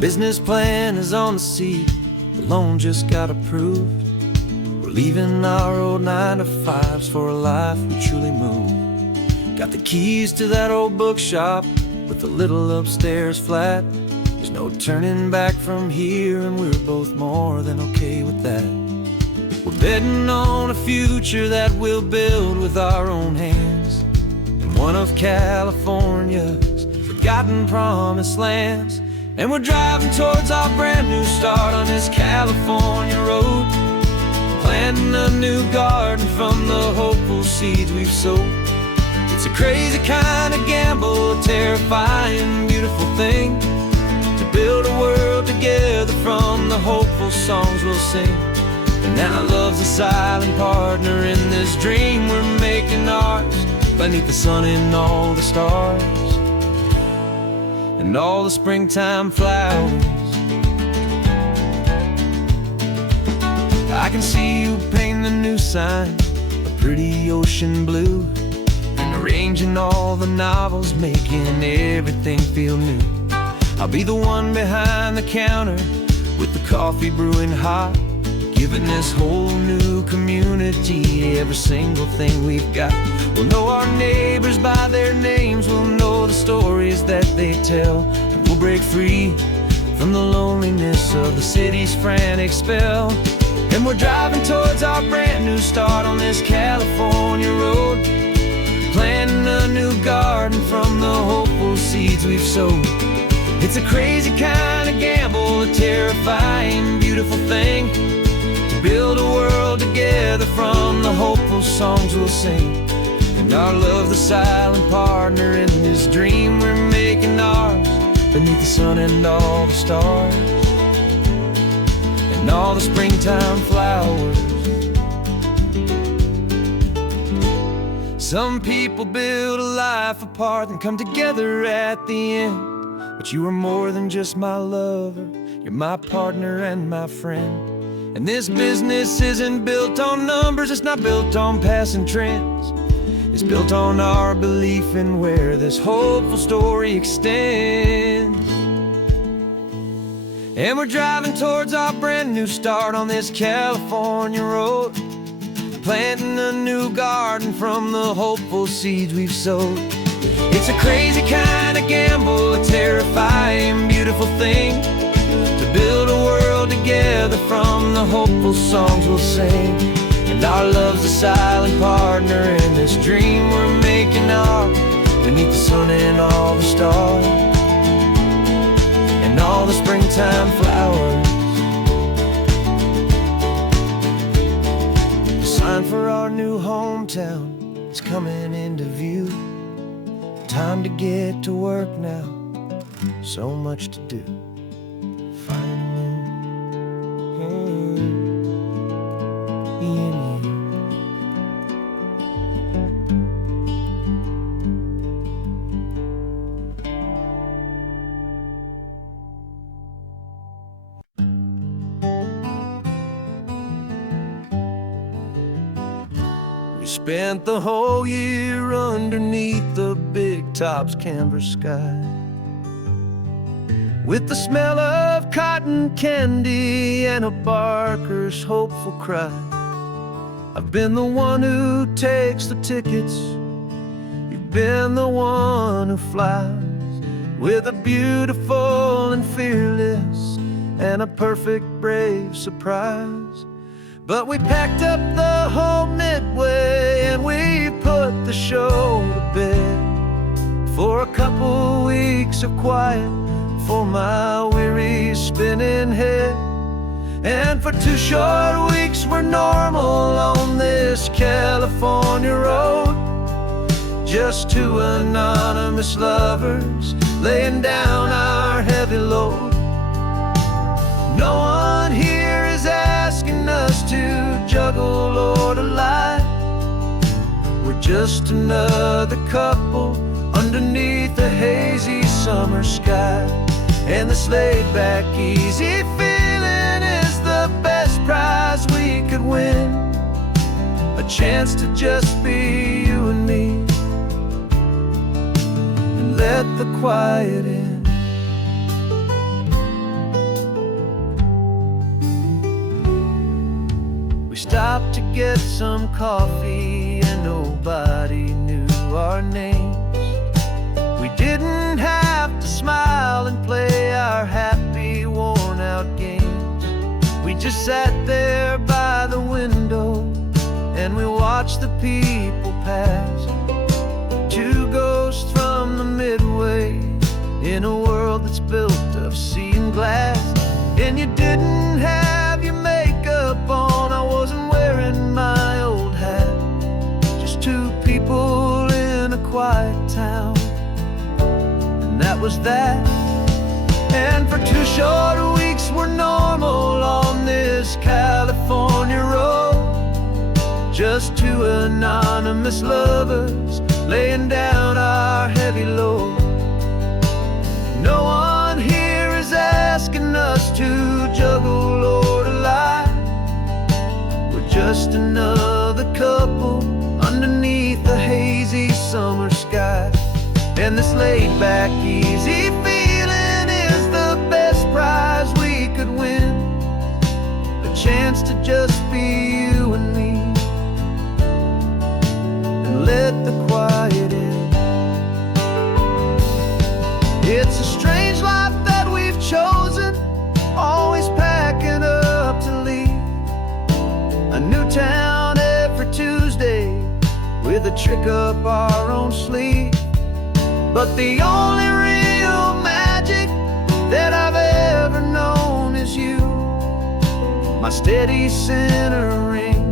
business plan is on the seat, the loan just got approved. We're leaving our old 9-to-5s for a life we truly move. Got the keys to that old bookshop with the little upstairs flat. There's no turning back from here, and we're both more than okay with that. We're betting on a future that we'll build with our own hands in one of California's forgotten promised lands. And we're driving towards our brand new start on this California road, planting a new garden from the hopeful seeds we've sowed. It's a crazy kind of gamble, a terrifying, beautiful thing, to build a world together from the hopeful songs we'll sing. And now love's a silent partner in this dream we're making ours, beneath the sun and all the stars and all the springtime flowers. I can see you painting the new sign a pretty ocean blue, and arranging all the novels, making everything feel new. I'll be the one behind the counter with the coffee brewing hot, giving this whole new community every single thing we've got. We'll know our neighbors by their names, we'll know the stories that they tell, and we'll break free from the loneliness of the city's frantic spell. And we're driving towards our brand new start on this California road, planting a new garden from the hopeful seeds we've sowed. It's a crazy kind of gamble, a terrifying, beautiful thing, to build a world together from the hopeful songs we'll sing. And our love's the silent partner in this dream we're making ours, beneath the sun and all the stars and all the springtime flowers. Some people build a life apart and come together at the end, but you are more than just my lover, you're my partner and my friend. And this business isn't built on numbers, it's not built on passing trends. It's built on our belief in where this hopeful story extends. And we're driving towards our brand new start on this California road, planting a new garden from the hopeful seeds we've sowed. It's a crazy kind of gamble, a terrifying, beautiful thing, to build a world together from the hopeful songs we'll sing. And our love's a silent partner in this dream we're making ours, beneath the sun and all the stars and all the springtime flowers. The sign for our new hometown is coming into view. Time to get to work now, so much to do. Spent the whole year underneath the big top's canvas sky, with the smell of cotton candy and a barker's hopeful cry. I've been the one who takes the tickets, you've been the one who flies, with a beautiful and fearless and a perfect brave surprise. But we packed up the whole Midway and we put the show to bed, for a couple weeks of quiet for my weary spinning head. And for 2 short weeks we're normal on this California road, just 2 anonymous lovers laying down our heavy load. No one here is asking us to juggle or to lie. We're just another couple underneath a hazy summer sky. And this laid-back, easy feeling is the best prize we could win, a chance to just be you and me, and let the quiet in. stopped to get some coffee and nobody knew our names. We didn't have to smile and play our happy, worn-out games. We just sat there by the window and we watched the people pass. Two ghosts from the Midway in a world that's built of sea and glass. And you didn't have your makeup on, I wasn't wearing my old hat. Just two people in a quiet town, and that was that. And for 2 short weeks we're normal on this California road. Just two anonymous lovers laying down our heavy load. No one here is asking us to juggle or to lie. We're just another couple underneath the hazy summer sky. And this laid-back, easy feeling is the best prize we could win. A chance to just be you and me, and let the quiet in. It's a strange life that we've chosen, always packing up to leave. A new town every Tuesday with a trick up our own sleeve. But the only real magic that I've ever known is you. My steady centering,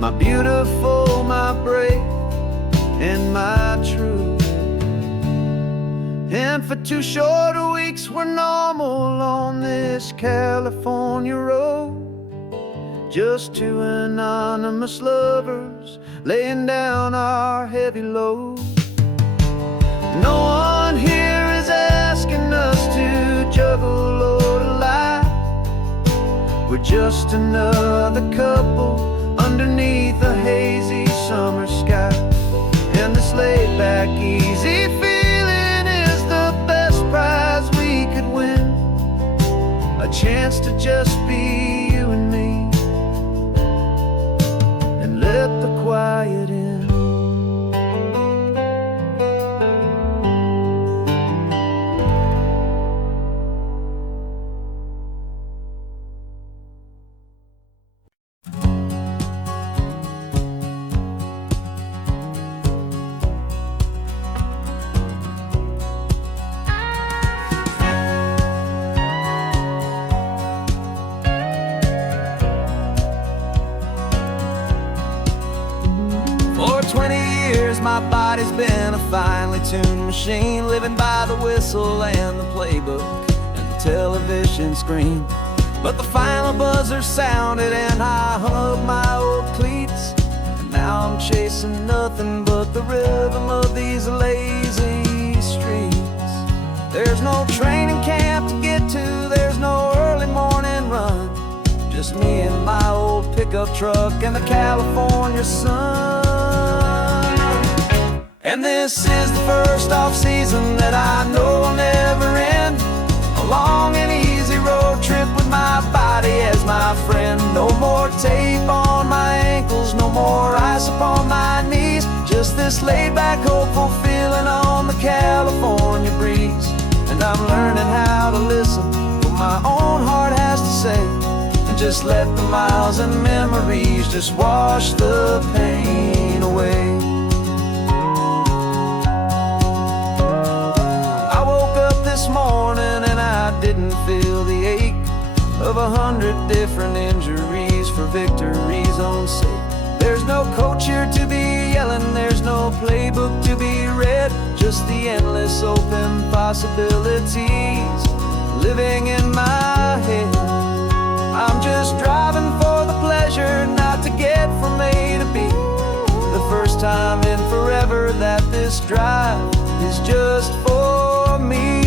my beautiful, my brave, and my true. And for 2 short weeks we're normal on this California road. Just two anonymous lovers laying down our heavy load. No one here is asking us to juggle or to lie. We're just another couple underneath a hazy summer sky. And this laid-back, easy feeling is the best prize we could win. A chance to just be you and me, and let the quiet in. For 20 years my body's been a finely tuned machine, living by the whistle and the playbook and the television screen. But the final buzzer sounded and I hung up my old cleats, and now I'm chasing nothing but the rhythm of these lazy streets. There's no training camp to get to, there's no early morning run, just me and my old pickup truck and the California sun. And this is the first off-season that I know will never end. A long and easy road trip with my body as my friend. No more tape on my ankles, no more ice upon my knees. Just this laid-back, hopeful feeling on the California breeze. And I'm learning how to listen to what my own heart has to say, and just let the miles and memories just wash the pain away. This morning and I didn't feel the ache of 100 different injuries for victory's own sake. There's no coach here to be yelling, there's no playbook to be read, just the endless open possibilities living in my head. I'm just driving for the pleasure, not to get from A to B. The first time in forever that this drive is just for me.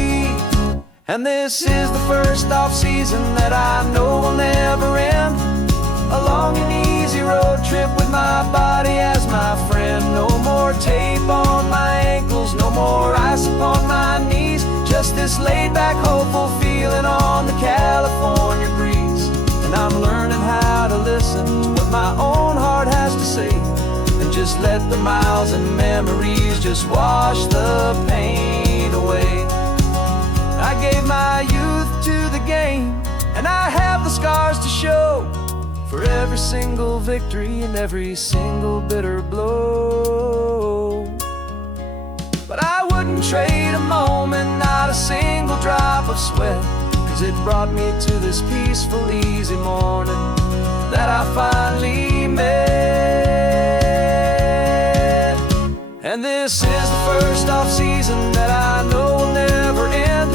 And this is the first off-season that I know will never end. A long and easy road trip with my body as my friend. No more tape on my ankles, no more ice upon my knees. Just this laid-back, hopeful feeling on the California breeze. And I'm learning how to listen listen to what my own heart has to say, and just let the miles and memories just wash the pain away. I gave my youth to the game, and I have the scars to show for every single victory and every single bitter blow. But I wouldn't trade a moment, not a single drop of sweat, 'cause it brought me to this peaceful, easy morning that I finally met. And this is the first off-season that I know will never end.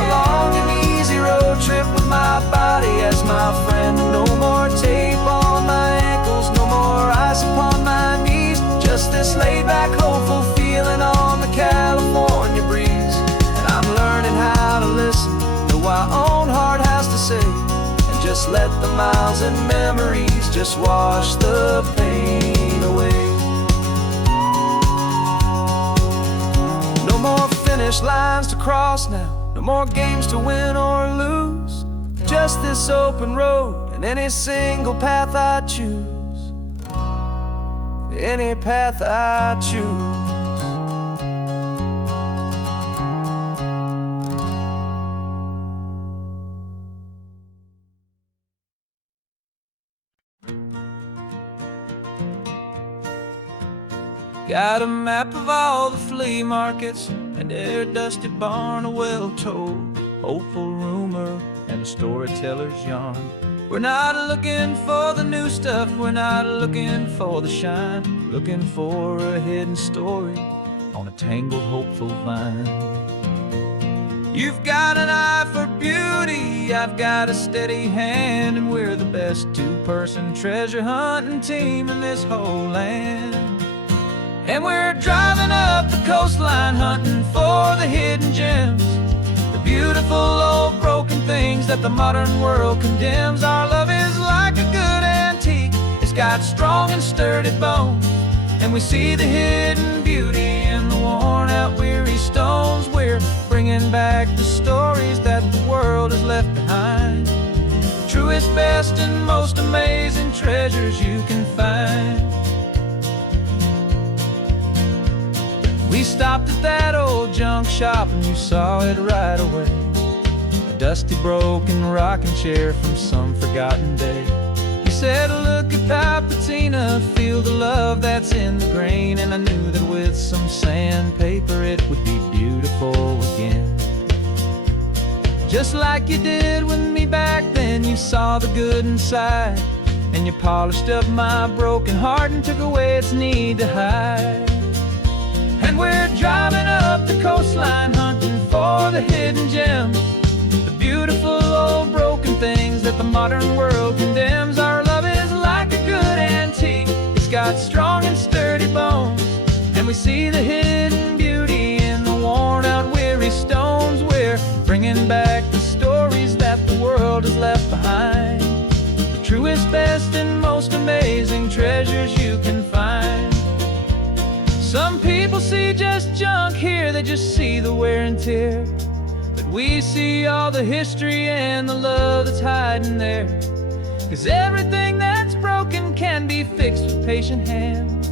A long and easy road trip with my body as my friend. No more tape on my ankles, no more ice upon my knees. Just this laid-back, hopeful feeling on the California breeze. And I'm learning how to listen to what my own heart has to say, and just let the miles and memories just wash the pain away. No more finish lines to cross now, no more games to win or lose. Just this open road and any single path I choose. Any path I choose. Got a map of all the flea markets and their dusty barn, a well-told, hopeful rumor, and a storyteller's yarn. We're not looking for the new stuff, we're not looking for the shine, looking for a hidden story on a tangled, hopeful vine. You've got an eye for beauty, I've got a steady hand, and we're the best two-person treasure hunting team in this whole land. And we're driving up the coastline hunting for the hidden gems, the beautiful old broken things that the modern world condemns. Our love is like a good antique, it's got strong and sturdy bones, and we see the hidden beauty in the worn out weary stones. We're bringing back the stories that the world has left behind, the truest, best, and most amazing treasures you can find. We stopped at that old junk shop and you saw it right away, a dusty, broken rocking chair from some forgotten day. You said, look at that patina, feel the love that's in the grain, and I knew that with some sandpaper it would be beautiful again. Just like you did with me back then, you saw the good inside, and you polished up my broken heart and took away its need to hide. And we're driving up the coastline hunting for the hidden gems, the beautiful old broken things that the modern world condemns. Our love is like a good antique, it's got strong and sturdy bones, and we see the hidden beauty in the worn out weary stones. We're bringing back the stories that the world has left behind, the truest, best, and most amazing treasures you can find. Some people see just junk here, they just see the wear and tear, but we see all the history and the love that's hiding there. 'Cause everything that's broken can be fixed with patient hands,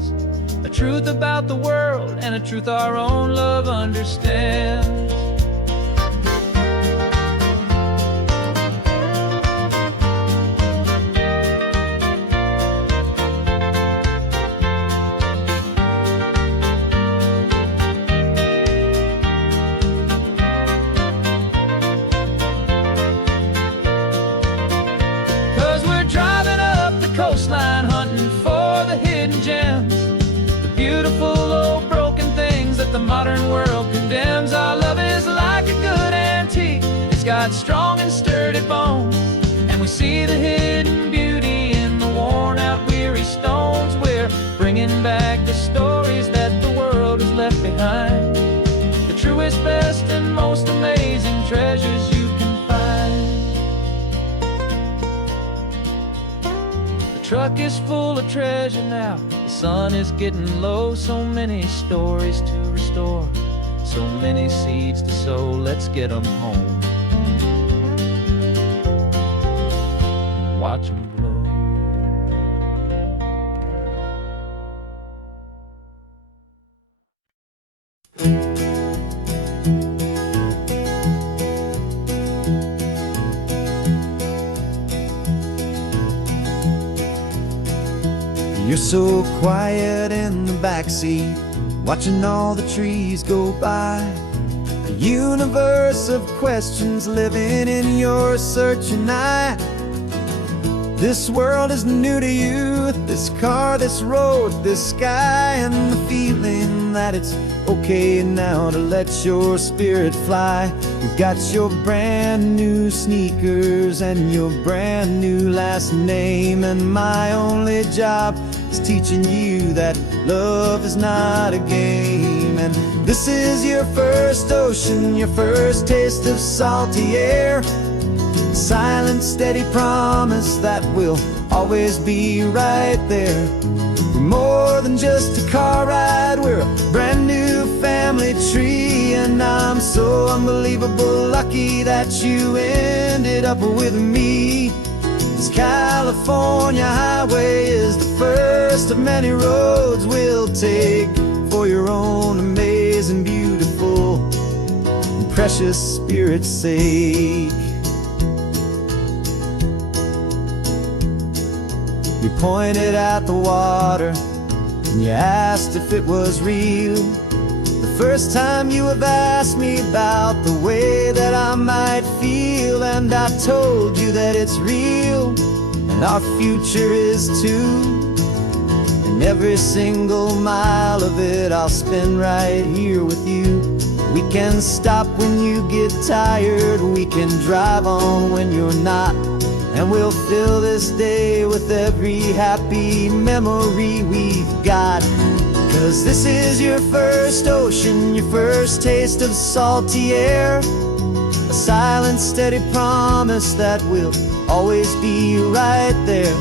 a truth about the world and a truth our own love understands. Coastline hunting for the hidden gems, the beautiful old broken things that the modern world condemns. Our love is like a good antique, it's got strong and sturdy bones, and we see the hidden beauty in the worn out weary stones. We're bringing back the stories that the world has left behind, the truest, best, and most amazing treasures you can find. Truck is full of treasure now, the sun is getting low, so many stories to restore, so many seeds to sow. Let's get them home, watch them blow. You're so quiet in the backseat, watching all the trees go by. A universe of questions living in your searching eye. This world is new to you, this car, this road, this sky, and the feeling that it's okay now to let your spirit fly. You've got your brand new sneakers and your brand new last name, and my only job is teaching you that love is not a game. And this is your first ocean, your first taste of salty air. Silent, steady promise that we'll always be right there. We're more than just a car ride, we're a brand new family tree. And I'm so unbelievable lucky that you ended up with me. This California highway is the first of many roads we'll take for your own amazing, beautiful, and precious spirit's sake. You pointed at the water and you asked if it was real. The first time you have asked me about the way that I might feel, and I told you that it's real and our future is too. And every single mile of it I'll spend right here with you. We can stop when you get tired, we can drive on when you're not, and we'll fill this day with every happy memory we've got. 'Cause this is your first ocean, your first taste of salty air. A silent, steady promise that we'll always be right there.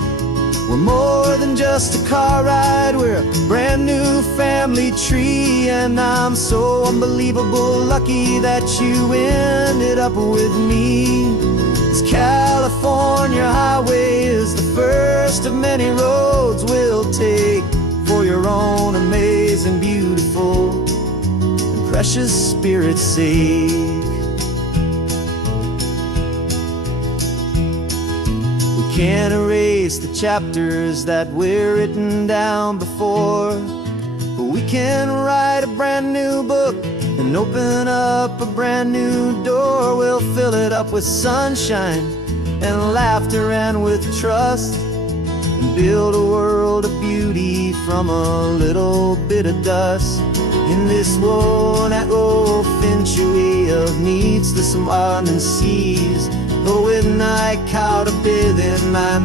We're more than just a car ride, we're a brand new family tree. And I'm so unbelievable lucky that you ended up with me. This California highway is the first of many roads we'll take for your own amazing, beautiful, and precious spirit's sake. We can't erase the chapters that we're written down before, but we can write a brand new book and open up a brand new door. We'll fill it up with sunshine and laughter and with trust, and build a world of beauty from a little bit of dust. In this world that finchuí of needs the swanen seas, with night caught a bit in my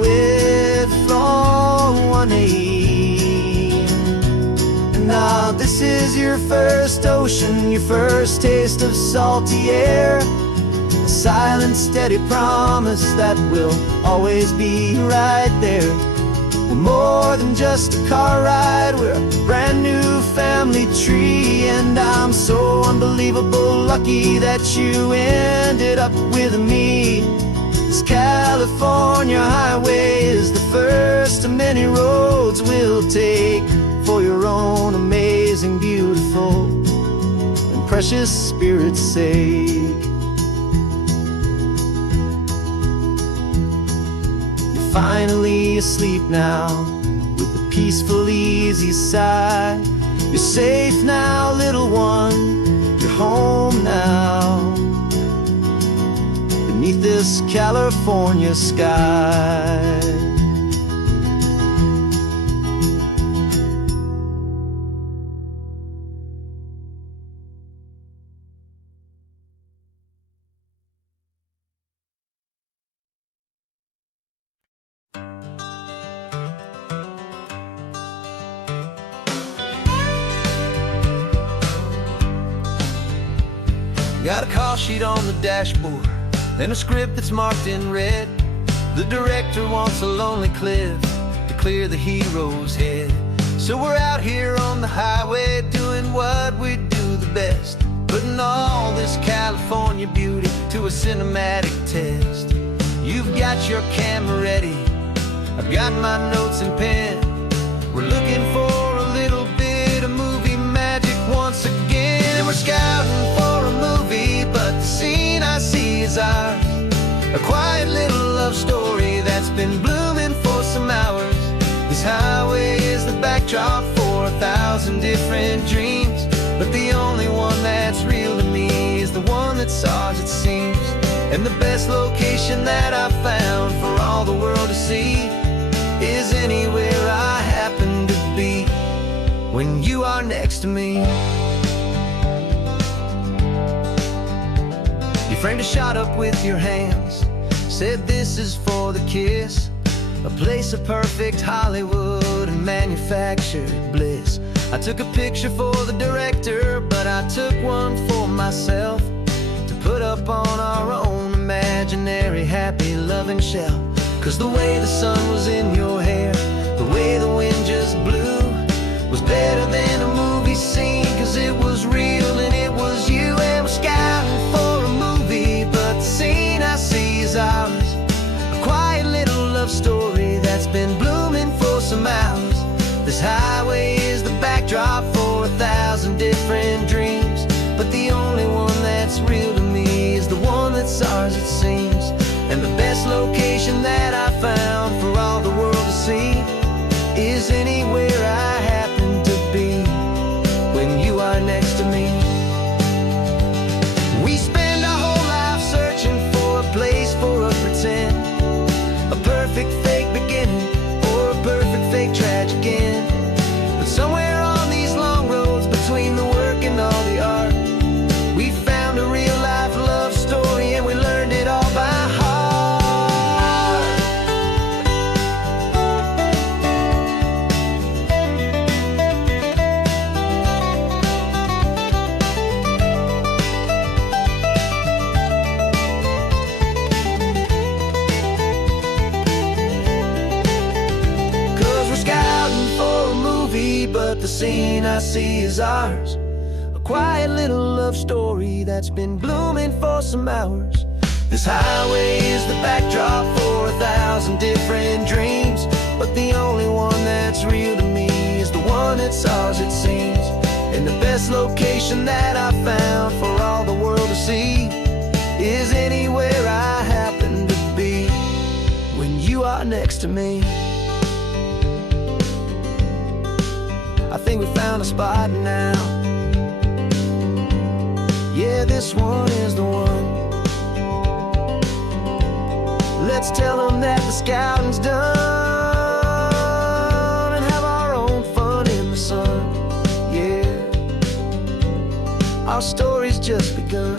with from one aim. Now this is your first ocean, your first taste of salty air. A silent, steady promise that we'll always be right there. We're more than just a car ride, we're a brand new family tree. And I'm so unbelievable lucky that you ended up with me. This California highway is the first of many roads we'll take for your own amazing, beautiful, and precious spirit's sake. You're finally asleep now with a peaceful, easy sigh. You're safe now, little one, you're home now, beneath this California sky. Got a call sheet on the dashboard and a script that's marked in red. The director wants a lonely cliff to clear the hero's head. So we're out here on the highway doing what we do the best, putting all this California beauty to a cinematic test. You've got your camera ready, I've got my notes and pen. We're looking for a little bit of movie magic once again. And we're scouting for a movie, but the scene I see is ours. A quiet little love story that's been blooming for some hours. This highway is the backdrop for 1,000 different dreams, but the only one that's real to me is the one that's ours, it seems. And the best location that I've found for all the world to see is anywhere I happen to be when you are next to me. You framed a shot up with your hands, said this is for the kiss, a place of perfect Hollywood and manufactured bliss. I took a picture for the director, but I took one for myself to put up on our own imaginary happy loving shelf. 'Cause the way the sun was in your hair, the way the wind just blew, was better than a movie scene, 'cause it was real and it was you. And we're scouting for a movie, but the scene I see is ours, a quiet little love story that's been blooming for some hours. This highway is the backdrop for 1,000 different dreams, but the only one that's real to me is the one that's ours, it seems. And the best location that I found for all the world to see is anywhere I happen to be when you are next to me. We spend our whole life searching for a place for a pretend, a perfect fake beginning or a perfect fake tragic end. But somewhere on these long roads between the work and all the art, we found a real life love story, and we learned it all by heart. 'Cause we're scouting for a movie, but the scene I see is ours, a quiet little love story that's been blooming for some hours. This highway is the backdrop for 1,000 different dreams, but the only one that's real to me is the one that's ours, it seems. And the best location that I found for all the world to see is anywhere I happen to be when you are next to me. I think we found a spot now. Yeah, this one is the one. Let's tell them that the scouting's done and have our own fun in the sun. Yeah, our story's just begun.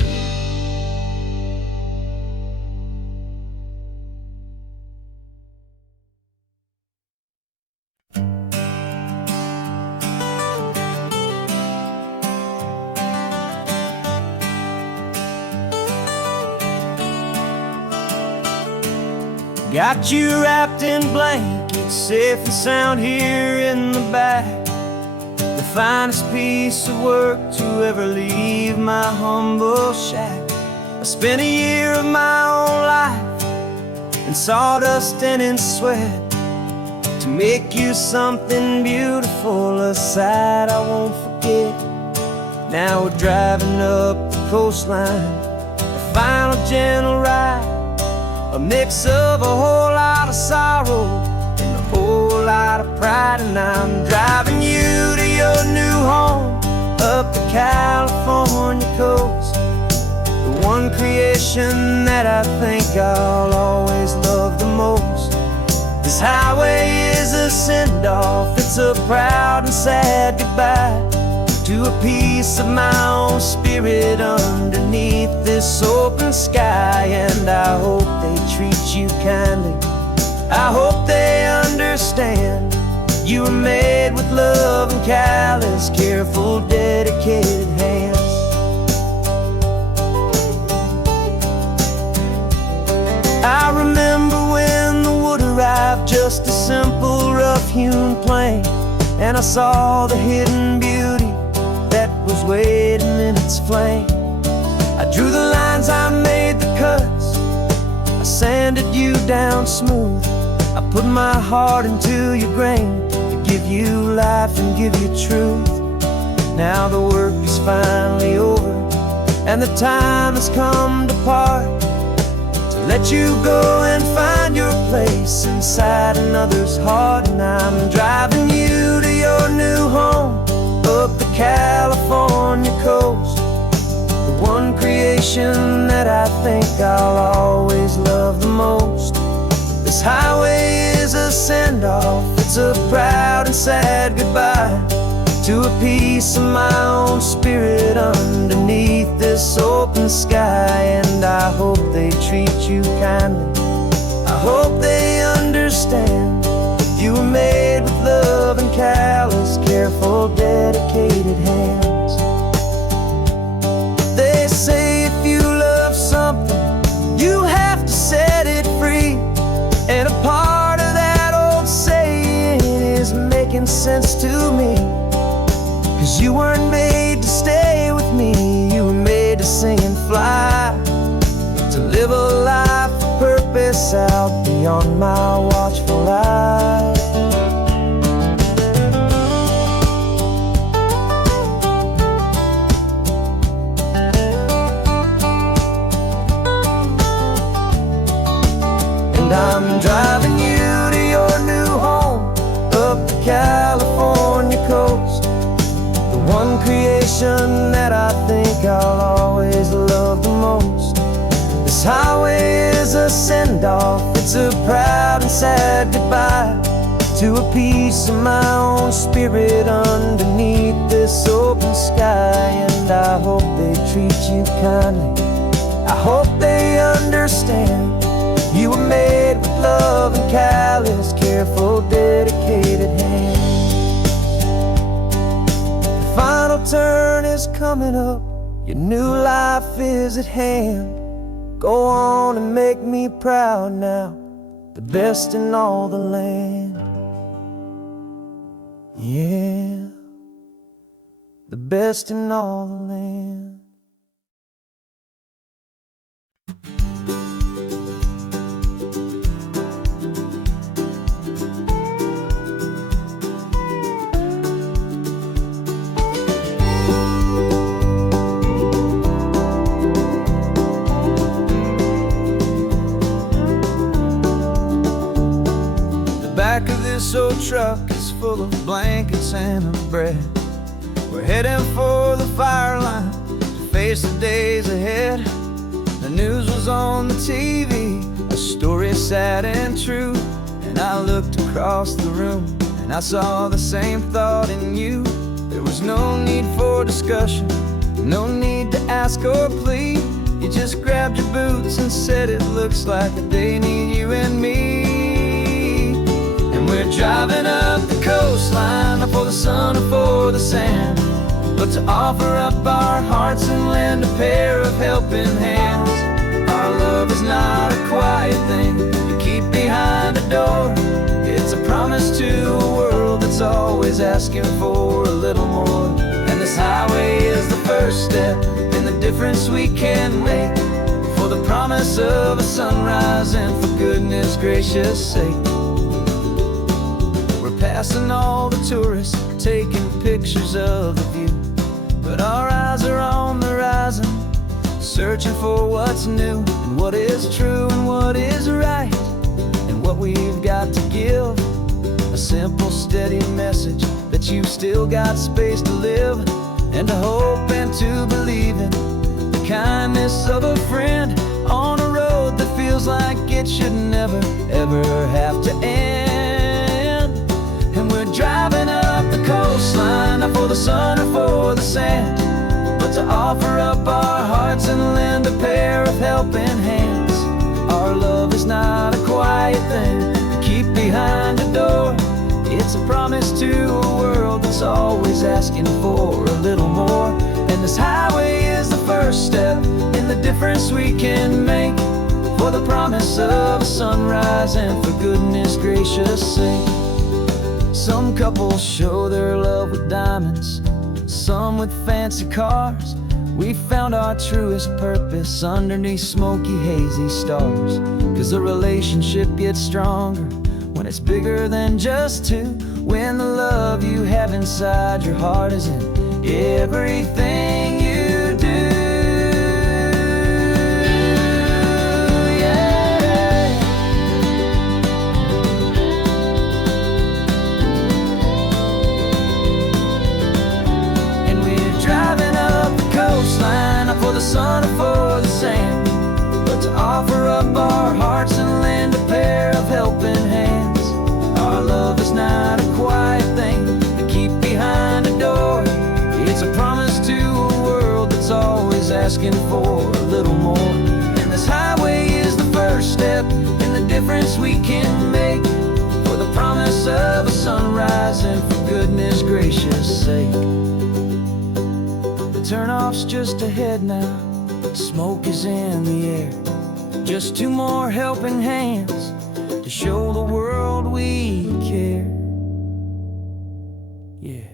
Got you wrapped in blankets, safe and sound here in the back. The finest piece of work to ever leave my humble shack. I spent a year of my own life in sawdust and in sweat to make you something beautiful, a sight I won't forget. Now we're driving up the coastline, a final gentle ride, a mix of a whole lot of sorrow and a whole lot of pride. And I'm driving you to your new home up the California coast, the one creation that I think I'll always love the most. This highway is a send-off, it's a proud and sad goodbye to a piece of my own spirit underneath this open sky. And I hope they treat you kindly, I hope they understand you were made with love and callous, careful, dedicated hands. I remember when the wood arrived, just a simple rough-hewn plank, and I saw the hidden beauty that was waiting in its flame. I drew the lines, I made the cuts, I sanded you down smooth. I put my heart into your grain to give you life and give you truth. Now the work is finally over and the time has come to part, to let you go and find your place inside another's heart. And I'm driving you to your new home up the California coast, the one creation that I think I'll always love the most. This highway is a send-off, it's a proud and sad goodbye to a piece of my own spirit underneath this open sky. And I hope they treat you kindly, I hope they understand you were made with love and callous, careful, dedicated hands. They say if you love something, you have to set it free. And a part of that old saying is making sense to me. 'Cause you weren't made to stay with me, you were made to sing and fly, to live a life of purpose out beyond my watchful eye. And I'm driving you to your new home up the California coast, one creation that I think I'll always love the most. This highway is a send-off, it's a proud and sad goodbye to a piece of my own spirit underneath this open sky. And I hope they treat you kindly, I hope they understand you were made with love and callous, careful, dedicated hands. Final turn is coming up, your new life is at hand. Go on and make me proud now, the best in all the land. Yeah, the best in all the land. Back of this old truck is full of blankets and of bread. We're heading for the fire line to face the days ahead. The news was on the TV, a story sad and true. And I looked across the room and I saw the same thought in you. There was no need for discussion, no need to ask or plead. You just grabbed your boots and said it looks like the day need you and me. We're driving up the coastline, not for the sun or for the sand, but to offer up our hearts and lend a pair of helping hands. Our love is not a quiet thing you keep behind a door. It's a promise to a world that's always asking for a little more. And this highway is the first step in the difference we can make, for the promise of a sunrise and for goodness gracious sake. Passing all the tourists, taking pictures of the view, but our eyes are on the horizon, searching for what's new and what is true and what is right, and what we've got to give. A simple, steady message that you've still got space to live, and to hope and to believe in the kindness of a friend on a road that feels like it should never, ever have to end. And we're driving up the coastline, not for the sun or for the sand, but to offer up our hearts and lend a pair of helping hands. Our love is not a quiet thing to keep behind a door. It's a promise to a world that's always asking for a little more. And this highway is the first step in the difference we can make, for the promise of a sunrise and for goodness gracious sake. Some couples show their love with diamonds, some with fancy cars. We found our truest purpose underneath smoky, hazy stars. 'Cause a relationship gets stronger when it's bigger than just two, when the love you have inside your heart is in everything you do. Yeah. asking for a little more. And this highway is the first step in the difference we can make, for the promise of a sunrise and for goodness gracious sake. The turnoff's just ahead now, smoke is in the air. Just two more helping hands to show the world we care. Yeah.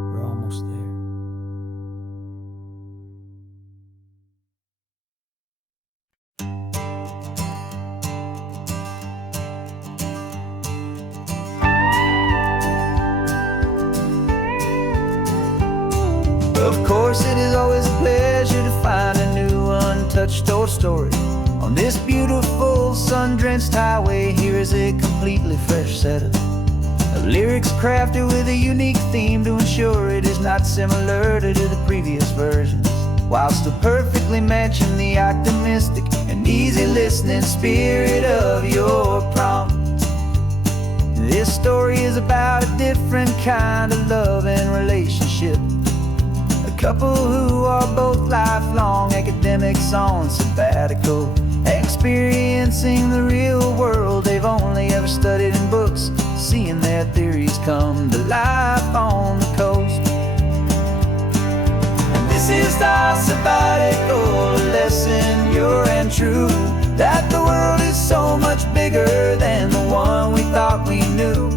We're almost there. Of course, it is always a pleasure to find a new untouched old story. On this beautiful sun-drenched highway, here is a completely fresh set of lyrics crafted with a unique theme to ensure it is not similar to the previous versions, while still perfectly matching the optimistic and easy listening spirit of your prompt. This story is about a different kind of love and relationship. A couple who are both lifelong academics on sabbatical, experiencing the real world they've only ever studied in books, seeing their theories come to life on the coast. And this is our sabbatical lesson, pure and true, that the world is so much bigger than the one we thought we knew.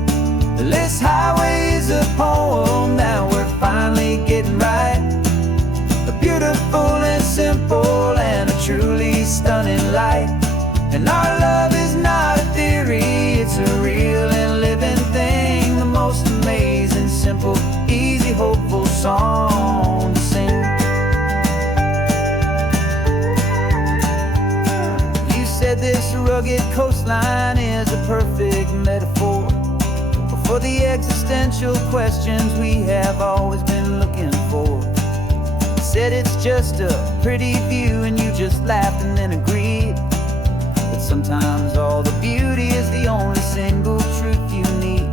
This highway is a poem that we're finally getting right, a beautiful and simple and a truly stunning light. And our love is not a theory, it's a real and living thing, the most amazing, simple, easy, hopeful song to sing. You said this rugged coastline is a perfect metaphor for the existential questions we have always been looking for. You said it's just a pretty view and you just laughed and then agreed. But sometimes all the beauty is the only single truth you need.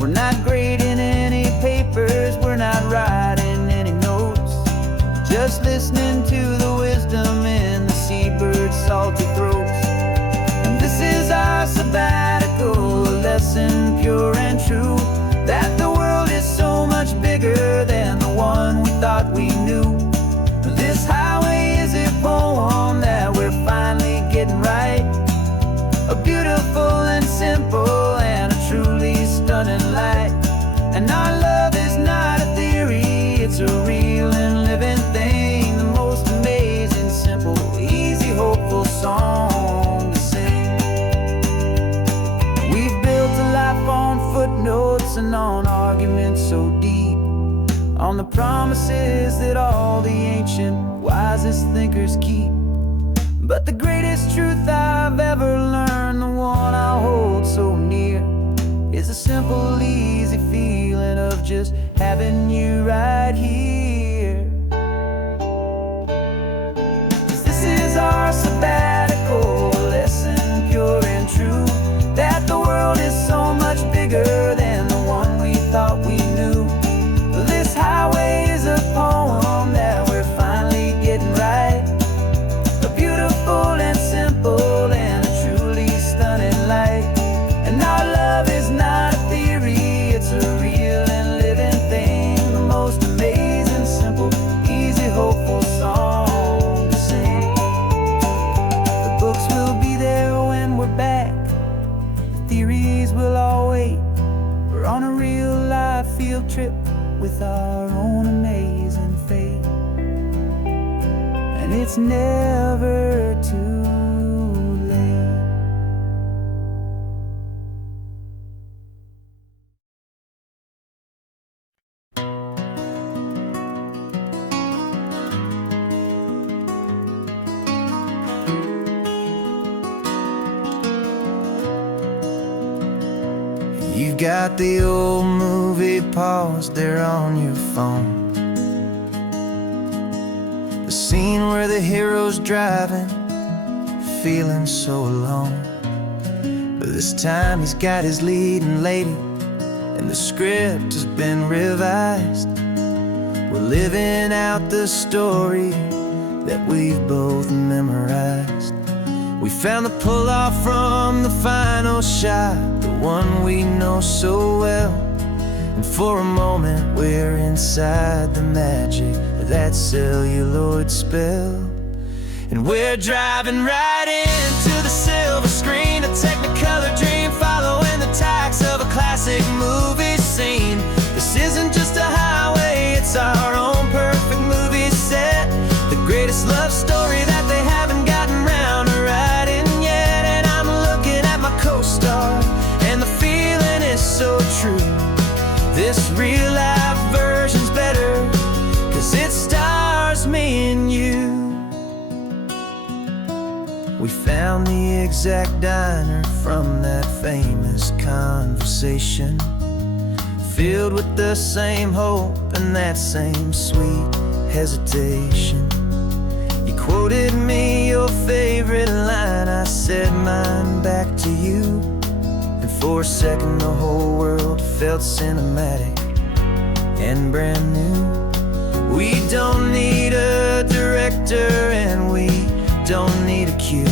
We're not grading any papers, we're not writing any notes, just listening to the wisdom in the seabird's salty throats. And this is our sabbatical lesson, pure and true, that the world is so much bigger than the one we thought we knew. This highway is a poem that we're finally getting right, a beautiful and simple and a truly stunning light. And our love is not a theory, it's a real and living thing, the most amazing, simple, easy, hopeful song to sing. We've built a life on footnotes and on arguments so deep, on the promises that all the ancient, wisest thinkers keep. But the greatest truth I've ever learned, the one I hold so near, is a simple, easy feeling of just having you right here. 'Cause this is our sabbatical lesson, pure and true, that the world is so much bigger than the one we thought we knew. This highway is a poem that we're finally getting right, a beautiful and simple and a truly stunning light. And our love is not a theory, it's a real and living thing, the most amazing, simple, easy, hopeful song to sing. The books will be there when we're back, the theories will all wait. We're on a real life field trip with our own amazing fate, and it's never too late. You've got the old movie paused there on your phone, the scene where the hero's driving, feeling so alone. But this time he's got his leading lady, and the script has been revised. We're living out the story that we've both memorized. We found the pull-off from the final shot, the one we know so well. And for a moment we're inside the magic of that celluloid spell. And we're driving right into the silver screen, a Technicolor dream, following the tacks of a classic movie scene. This isn't just a highway, it's our own perfect movie set, the greatest love story that they haven't gotten round to writing yet. And I'm looking at my co-star, and the feeling is so true. This real-life version's better, 'cause it stars me and you. We found the exact diner from that famous conversation, filled with the same hope and that same sweet hesitation. You quoted me your favorite line, I said mine back to you. And for a second the whole world felt cinematic and brand new. We don't need a director and we don't need a cue.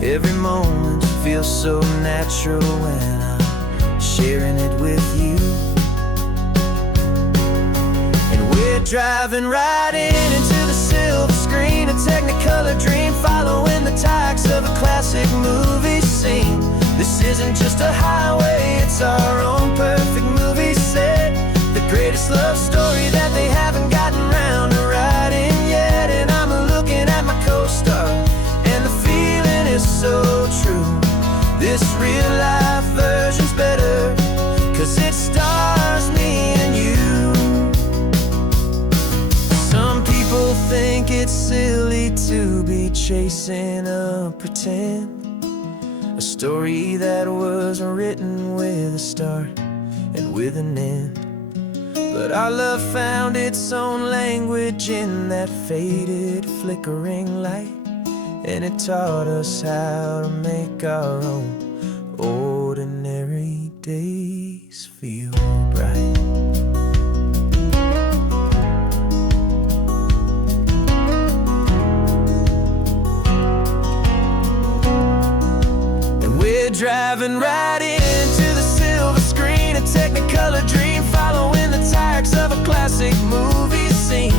Every moment feels so natural when I'm sharing it with you. And we're driving right into the silver screen, a Technicolor dream, following the tacks of a classic movie scene. This isn't just a highway, it's our own perfect movie set, the greatest love story that they haven't gotten round to writing yet. And I'm looking at my co-star, and the feeling is so true. This real-life version's better, 'cause it stars me and you. Some people think it's silly to be chasing a pretend, a story that was written with a start and with an end. But our love found its own language in that faded, flickering light, and it taught us how to make our own ordinary days feel bright. And we're driving right into the silver screen, a Technicolor dream, following the tacks of a classic movie scene.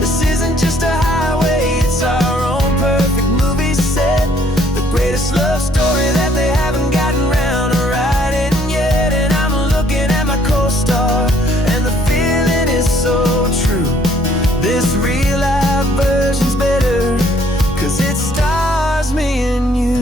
This isn't just a highway, it's our own perfect movie set, the greatest love story that they haven't gotten round to writing yet. And I'm looking at my co-star, and the feeling is so true. This real-life version's better, 'cause it stars me and you.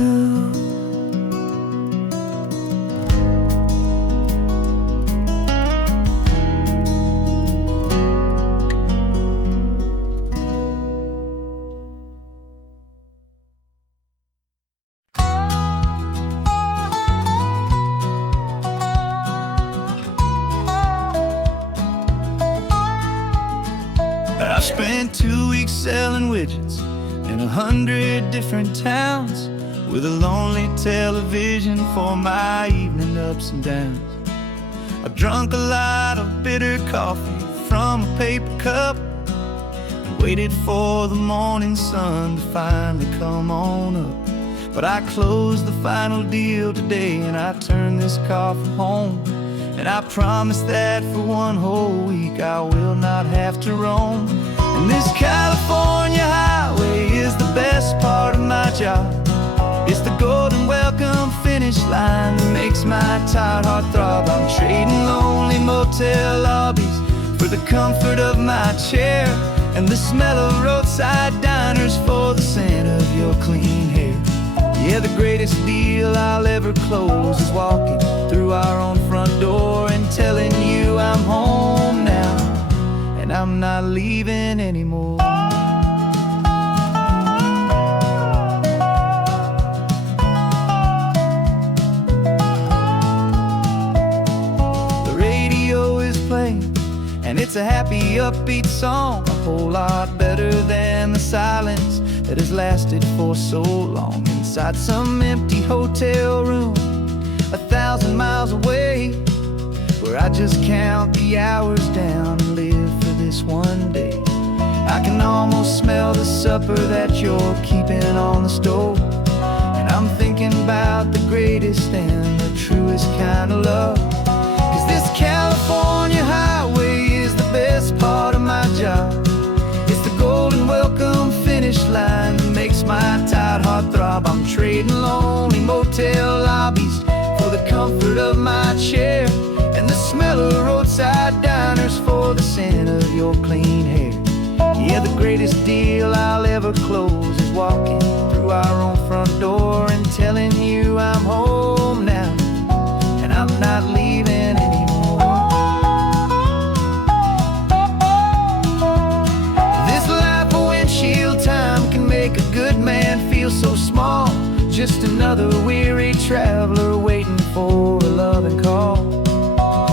I spent 2 weeks selling widgets in 100 different towns, with a lonely television for my evening ups and downs. I drunk a lot of bitter coffee from a paper cup, and waited for the morning sun to finally come on up. But I closed the final deal today, and I turned this car for home. And I promise that for one whole week I will not have to roam. And this California highway is the best part of my job. It's the golden welcome finish line that makes my tired heart throb. I'm trading lonely motel lobbies for the comfort of my chair, and the smell of roadside diners for the scent of your clean hair. Yeah, the greatest deal I'll ever close is walking through our own front door and telling you I'm home now, and I'm not leaving anymore. The radio is playing, and it's a happy, upbeat song, a whole lot better than the silence that has lasted for so long. Inside some empty hotel room 1,000 miles away, where I just count the hours down and live for this this one day. I can almost smell the supper that you're keeping on the stove, and I'm thinking about the greatest and the truest kind of love. 'Cause this California highway is the best part of my job. It's the golden welcome finish line that makes my tired heart throb. I'm trading lonely motel lobbies for the comfort of my chair, and the smell of roadside diners for the scent of your clean hair. Yeah, the greatest deal I'll ever close is walking through our own front door and telling you I'm home now, and I'm not leaving anymore. This life of windshield time can make a good man feel so small, just another weary traveler waiting for a loving call.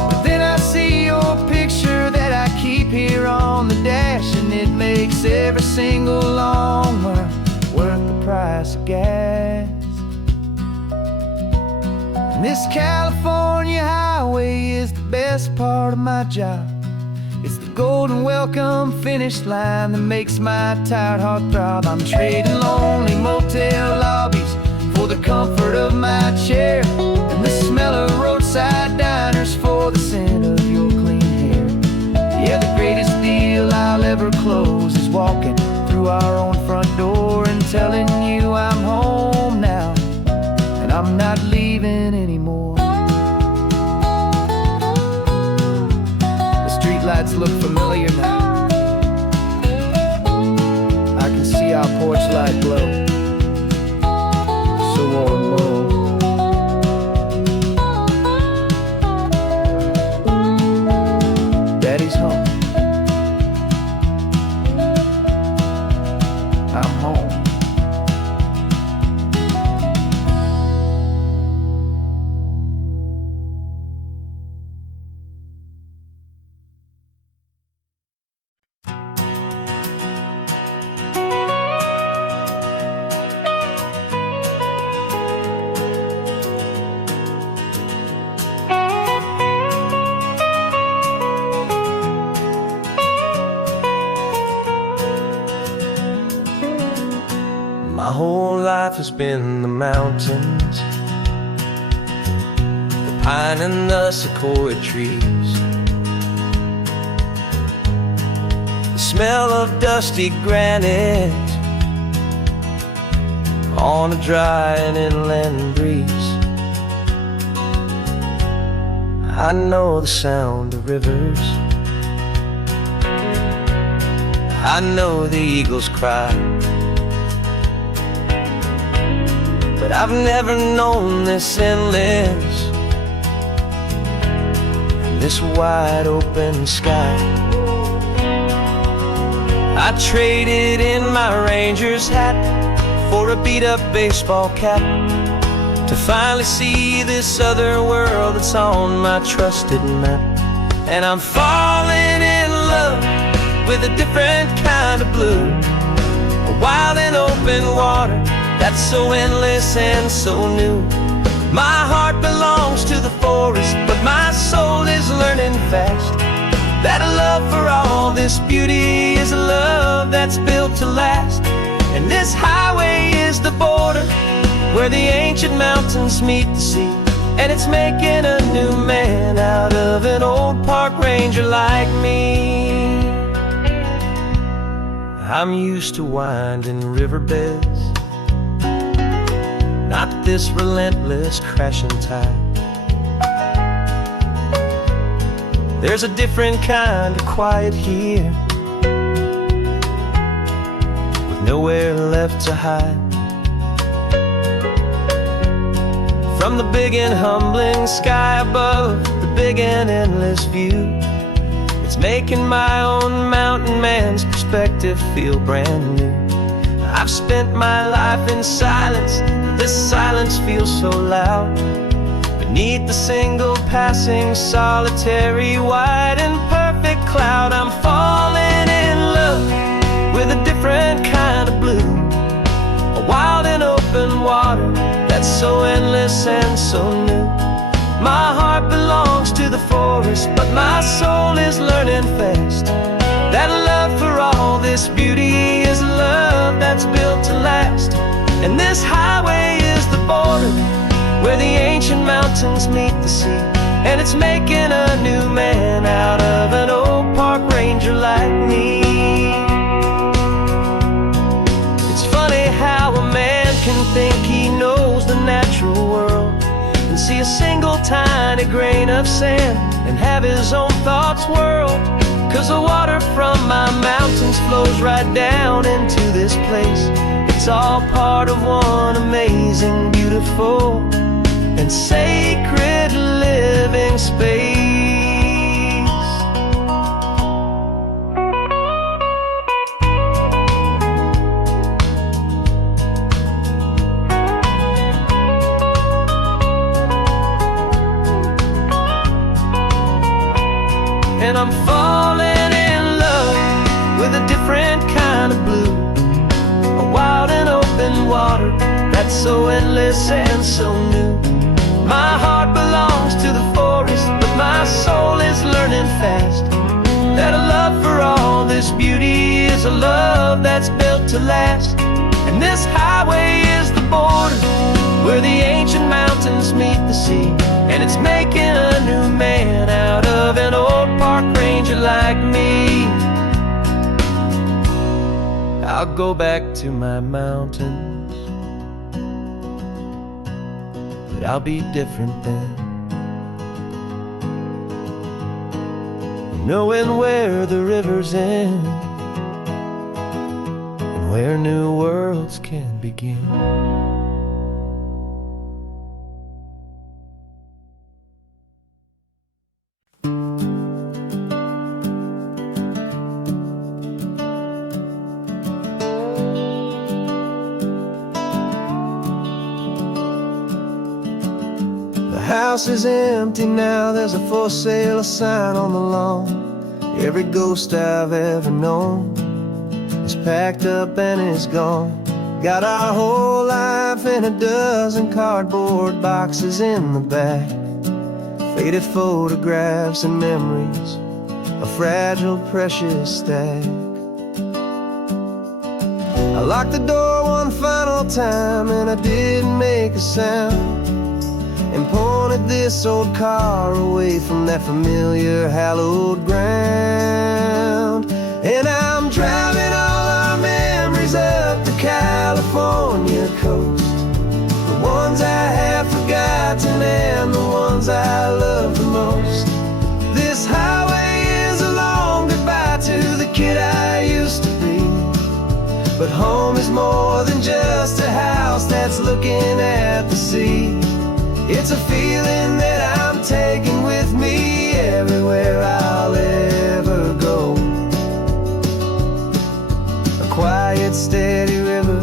But then I see your picture that I keep here on the dash, and it makes every single long mile worth the price of gas. And this California highway is the best part of my job. It's the golden welcome finish line that makes my tired heart throb. I'm trading lonely motel lobbies for the comfort of my chair, and the smell of roadside diners for the scent of your clean hair. Yeah, the greatest deal I'll ever close is walking through our own front door and telling you I'm home now, and I'm not leaving anymore. The streetlights look familiar now. I can see our porch light glow, so warm, low. Daddy's home. I'm home. My whole life has been the mountains, the pine and the sequoia trees, the smell of dusty granite on a dry and inland breeze. I know the sound of rivers, I know the eagles cry, but I've never known this endless and this wide open sky. I traded in my Ranger's hat for a beat-up baseball cap to finally see this other world that's on my trusted map. And I'm falling in love with a different kind of blue, a wild and open water that's so endless and so new. My heart belongs to the forest, but my soul is learning fast that a love for all this beauty is a love that's built to last. And this highway is the border where the ancient mountains meet the sea, and it's making a new man out of an old park ranger like me. I'm used to winding riverbeds, not this relentless crashing tide. There's a different kind of quiet here, with nowhere left to hide. From the big and humbling sky above, the big and endless view, it's making my own mountain man's perspective feel brand new. I've spent my life in silence, this silence feels so loud. Beneath the single passing solitary white and perfect cloud, I'm falling in love with a different kind of blue, a wild and open water that's so endless and so new. My heart belongs to the forest, but my soul is learning fast this highway is the border where the ancient mountains meet the sea, and it's making a new man out of an old park ranger like me. It's funny how a man can think he knows the natural world and see a single tiny grain of sand and have his own thoughts whirled. 'Cause the water from my mountains flows right down into this place. It's all part of one amazing, beautiful, and sacred living space. And I'm falling in love with a different kind of blue, a wild and open water that's so endless and so new. My heart belongs to the forest, but my soul is learning fast that a love for all this beauty is a love that's built to last. And this highway is the border where the ancient mountains meet the sea, and it's making a new man out of an old park ranger like me. I'll go back to my mountains, but I'll be different then, knowing where the rivers end and where new worlds can begin. The house is empty now, there's a for sale sign on the lawn. Every ghost I've ever known is packed up and is gone. Got our whole life in a dozen cardboard boxes in the back, faded photographs and memories, a fragile, precious stack. I locked the door one final time and I didn't make a sound, and pointed this old car away from that familiar hallowed ground. And I'm driving all our memories up the California coast, the ones I have forgotten and the ones I love the most. This highway is a long goodbye to the kid I used to be, but home is more than just a house that's looking at the sea. It's a feeling that I'm taking with me everywhere I'll ever go. A quiet, steady river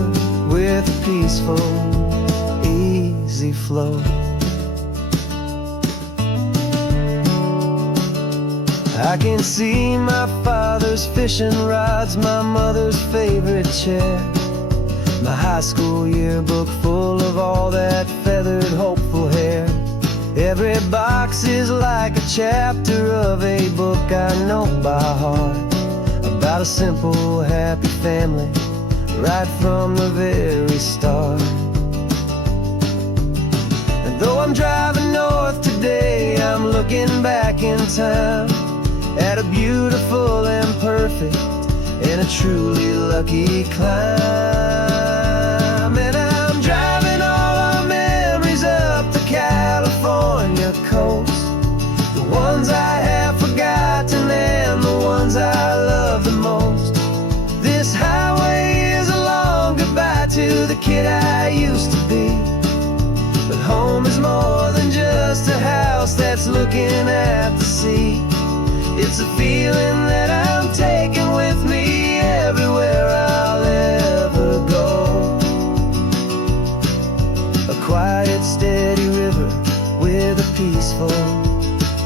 with a peaceful, easy flow. I can see my father's fishing rods, my mother's favorite chair, my high school yearbook full of all that feathered, hopeful hair. Every box is like a chapter of a book I know by heart, about a simple, happy family right from the very start. And though I'm driving north today, I'm looking back in time at a beautiful and perfect and a truly lucky climb. And I'm driving all our memories up the California coast, the ones I have forgotten and the ones I love the most. This highway is a long goodbye to the kid I used to be, but home is more than just a house that's looking at the sea. It's a feeling that I'm taking with me everywhere I'll ever go. A quiet, steady river with a peaceful,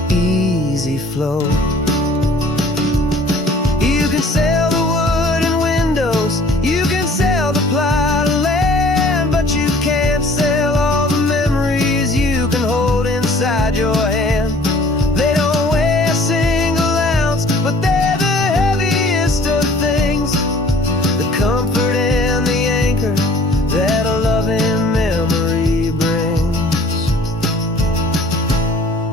easy flow. You can sell the wood and windows, you can sell the plot of land, but you can't sell all the memories you can hold inside your hand. They don't weigh a single ounce, but they're the heaviest of things, the comfort and the anchor that a loving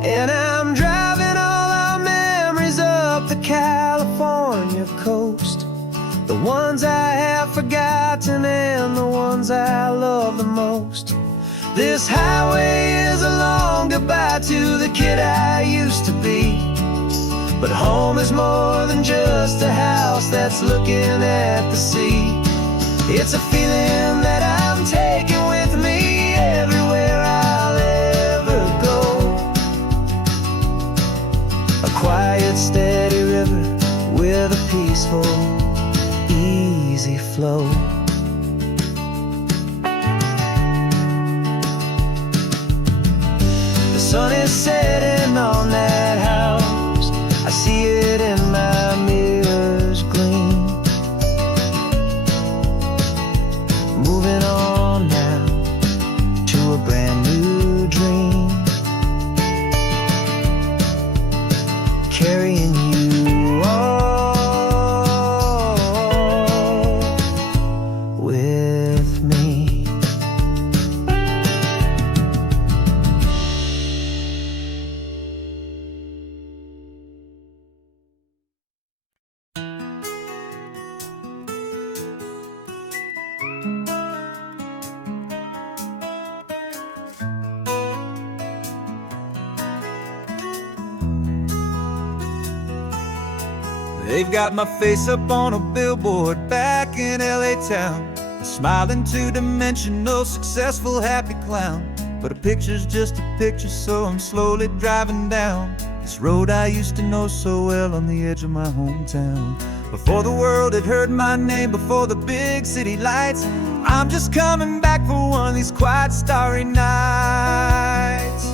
And I'm driving all our memories up the California coast, the ones I have forgotten and the ones I love the most. This highway is a long goodbye to the kid I used to be, but home is more than just a house that's looking at the sea. It's a feeling that I'm taking with me everywhere I'll ever go. A quiet, steady river with a peaceful, easy flow. The sun is setting on that house, I see it in my mirror's gleam. Moving on now to a brand new dream, carrying you all with me. They've got my face up on a billboard back in LA town, a smiling two-dimensional, successful, happy clown. But a picture's just a picture, so I'm slowly driving down this road I used to know so well on the edge of my hometown. Before the world had heard my name, before the big city lights, I'm just coming back for one of these quiet, starry nights.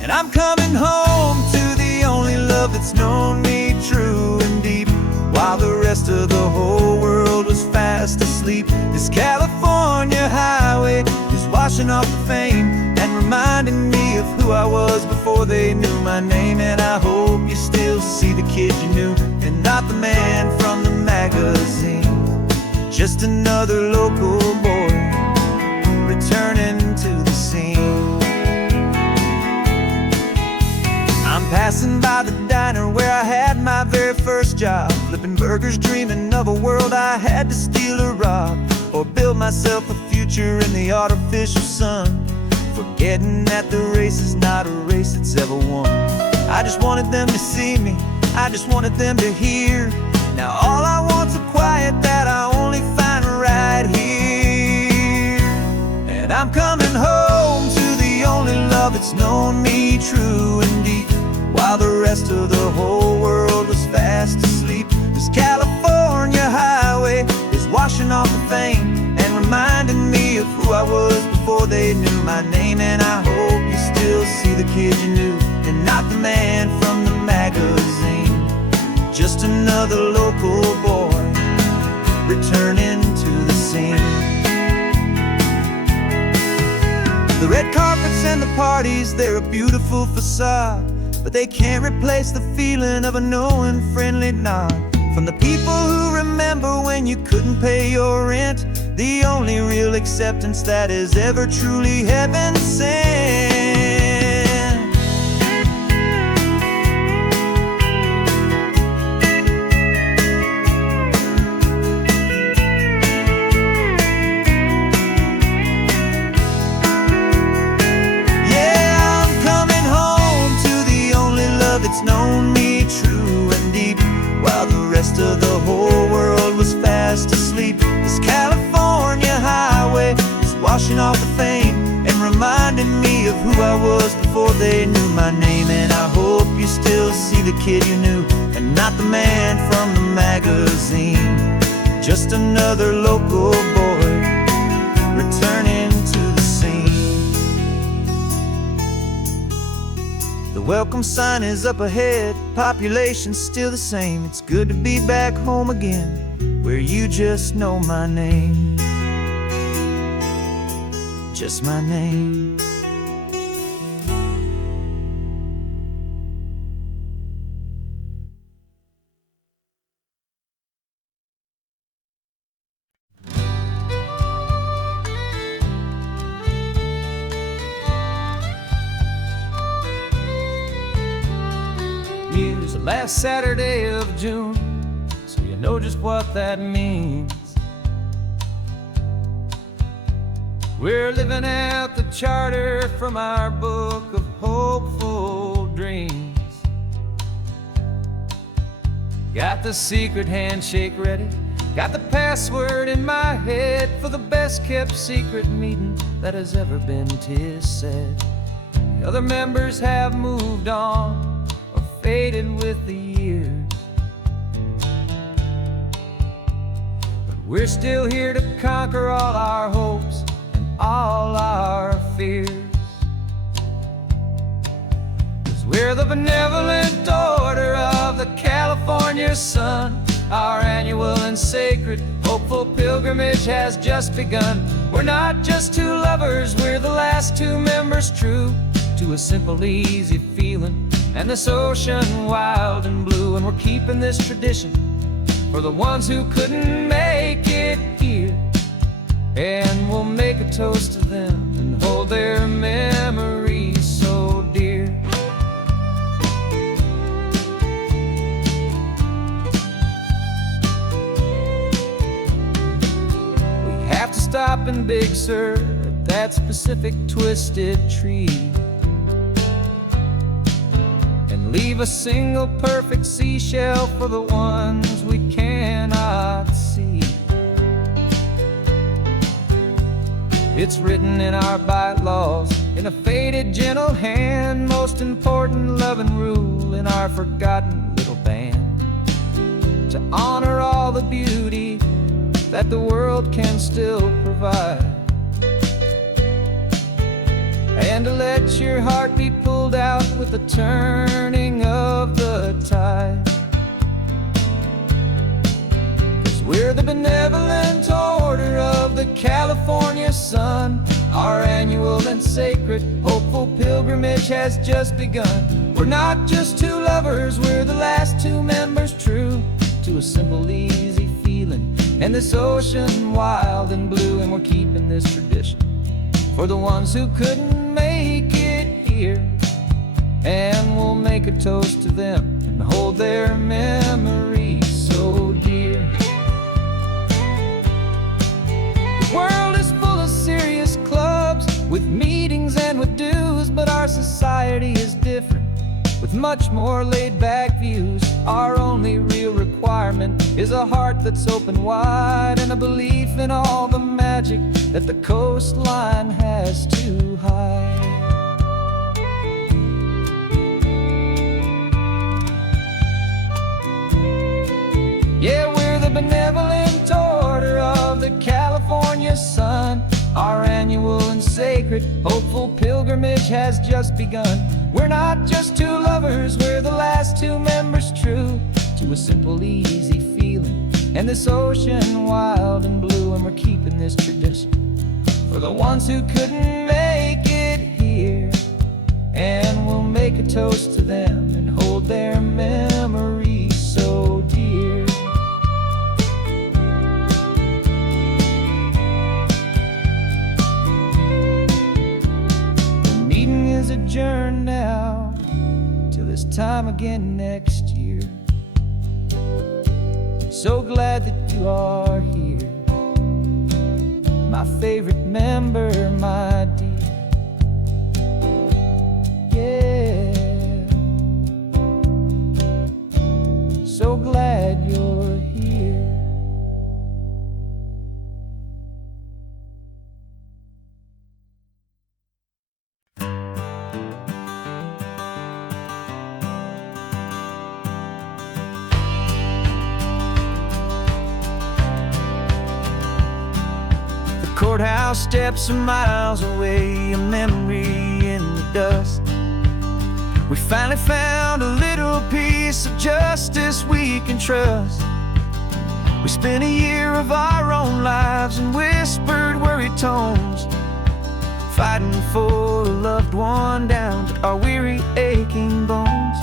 And I'm coming home to the only love that's known me true and deep, while the rest of the whole world was fast asleep. This California highway is washing off the fame and reminding me of who I was before they knew my name. And I hope you still see the kid you knew, and not the man from the magazine. Just another local boy returning to the scene. I'm passing by the diner where I had my very first job, flipping burgers, dreaming of a world I had to steal or rob, or build myself a future in the artificial sun, forgetting that the race is not a race that's ever won. I just wanted them to see me, I just wanted them to hear. Now all I want's a quiet that I only find right here. And I'm coming home to the only love that's known me true and deep, while the rest of the whole world was fast asleep. This California highway is washing off the fame and reminding me of who I was before they knew my name. And I hope you still see the kid you knew, and not the man from the magazine. Just another local boy returning to the scene. The red carpets and the parties, they're a beautiful facade, but they can't replace the feeling of a knowing, friendly nod from the people who remember when you couldn't pay your rent. The only real acceptance that is ever truly heaven sent. It's known me true and deep, while the rest of the whole world was fast asleep. This California highway is washing off the fame and reminding me of who I was before they knew my name. And I hope you still see the kid you knew, and not the man from the magazine. Just another local boy returning to the scene. The welcome sign is up ahead, population's still the same. It's good to be back home again, where you just know my name. Just my name. is the last Saturday of June, so you know just what that means. We're living out the charter from our book of hopeful dreams. Got the secret handshake ready, got the password in my head for the best kept secret meeting that has ever been, 'tis said. The other members have moved on or faded with the years, but we're still here to conquer all our hopes and all our fears. 'Cause we're the benevolent order of the California sun. Our annual and sacred hopeful pilgrimage has just begun. We're not just two lovers, we're the last two members true to a simple, easy feeling and this ocean wild and blue. And we're keeping this tradition for the ones who couldn't make it here, and we'll make a toast to them and hold their memories so dear. We have to stop in Big Sur at that specific twisted tree and leave a single perfect seashell for the ones we cannot see. It's written in our bylaws in a faded gentle hand, most important loving rule in our forgotten little band, to honor all the beauty that the world can still provide, and to let your heart be pulled out with the turning of the tide. 'Cause we're the benevolent order of the California sun. Our annual and sacred hopeful pilgrimage has just begun. We're not just two lovers, we're the last two members true to a simple, easy feeling and this ocean wild and blue. And we're keeping this tradition for the ones who couldn't make it here, and we'll make a toast to them and hold their memories so dear. The world is full of serious clubs with meetings and with dues, but our society is different with much more laid-back views. Our only real requirement is a heart that's open wide and a belief in all the magic that the coastline has to hide. Yeah, we're the benevolent order of the California sun. Our annual and sacred hopeful pilgrimage has just begun. We're not just two lovers, we're the last two members true to a simple, easy feeling and this ocean wild and blue. And we're keeping this tradition for the ones who couldn't make it here, and we'll make a toast to them and hold their memories so dear. The meeting is adjourned now till this time again next year. So glad that you are here, my favorite member, my dear. Yeah, so glad you're here. Courthouse steps are miles away, a memory in the dust. We finally found a little piece of justice we can trust. We spent a year of our own lives in whispered, worried tones, fighting for a loved one down to our weary, aching bones.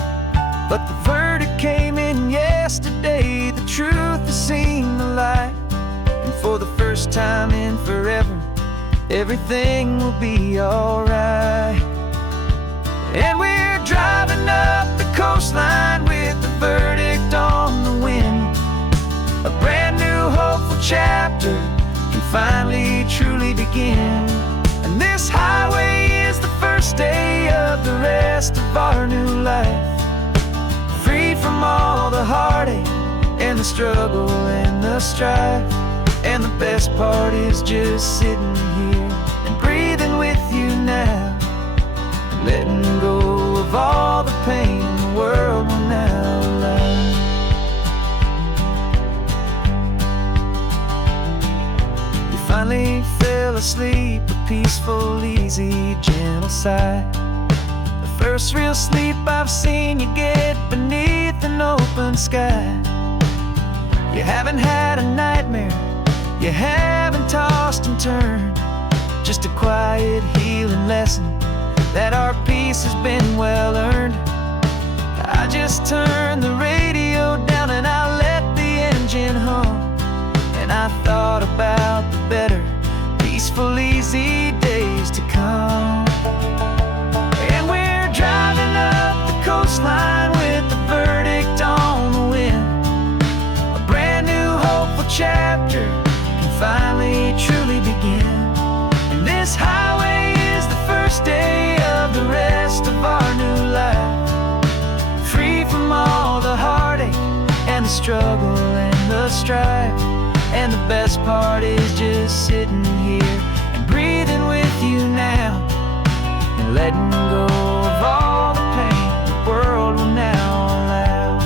But the verdict came in yesterday, the truth has seen the light. And for the first time in forever, everything will be alright. And we're driving up the coastline with finally truly begin. And this highway is the first day of the rest of our new life, freed from all the heartache and the struggle and the strife. And the best part is just sitting here and breathing with you now, letting go of all the pain the world will now allow. You finally fell asleep, a peaceful, easy, gentle sigh, the first real sleep I've seen you get beneath an open sky. You haven't had a nightmare, you haven't tossed and turned, just a quiet healing lesson that our peace has been well earned. I just turned the radio down and I let the engine hum, and I thought about the better, peaceful, easy days to come. And we're driving up the coastline with the verdict on the wind, a brand new hopeful chapter can finally truly begin. And this highway is the first day of the rest of our new life, free from all the heartache and the struggle and the strife. And the best part is just sitting here and breathing with you now, and letting go of all the pain the world will now allow.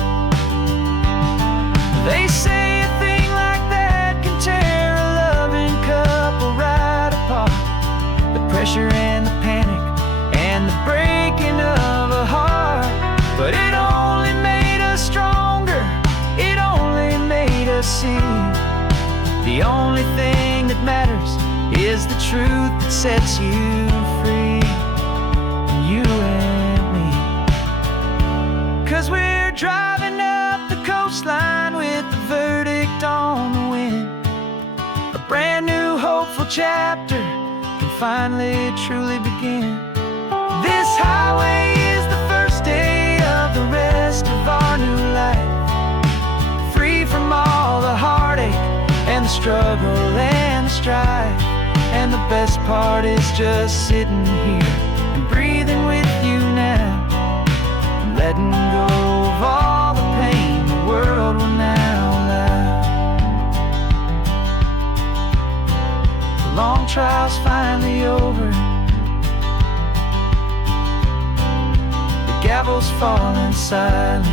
They say a thing like that can tear a loving couple right apart, the pressure and the panic and the breaking of a heart. But it only made us stronger, it only made us see the only thing that matters is the truth that sets you free, you and me. 'Cause we're driving up the coastline with the verdict on the wind, a brand new hopeful chapter can finally truly begin. This highway is the first day of the rest of our new life, free from all the heartache and the struggle and the strife. And the best part is just sitting here and breathing with you now, and letting go of all the pain the world will now allow. The long trial's finally over, the gavel's falling silent,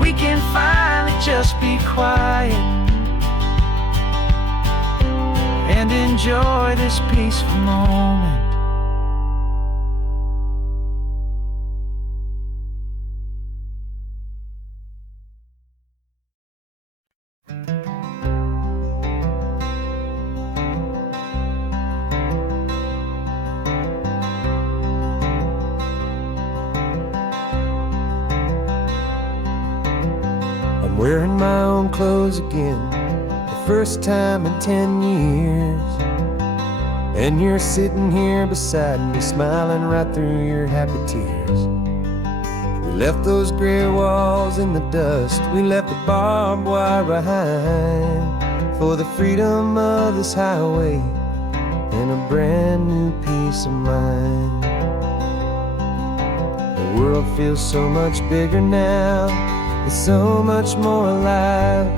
we can finally just be quiet and enjoy this peaceful moment. I'm wearing my own clothes again, the first time in 10 years. And you're sitting here beside me, smiling right through your happy tears. We left those gray walls in the dust, we left the barbed wire behind, for the freedom of this highway and a brand new peace of mind. The world feels so much bigger now, it's so much more alive.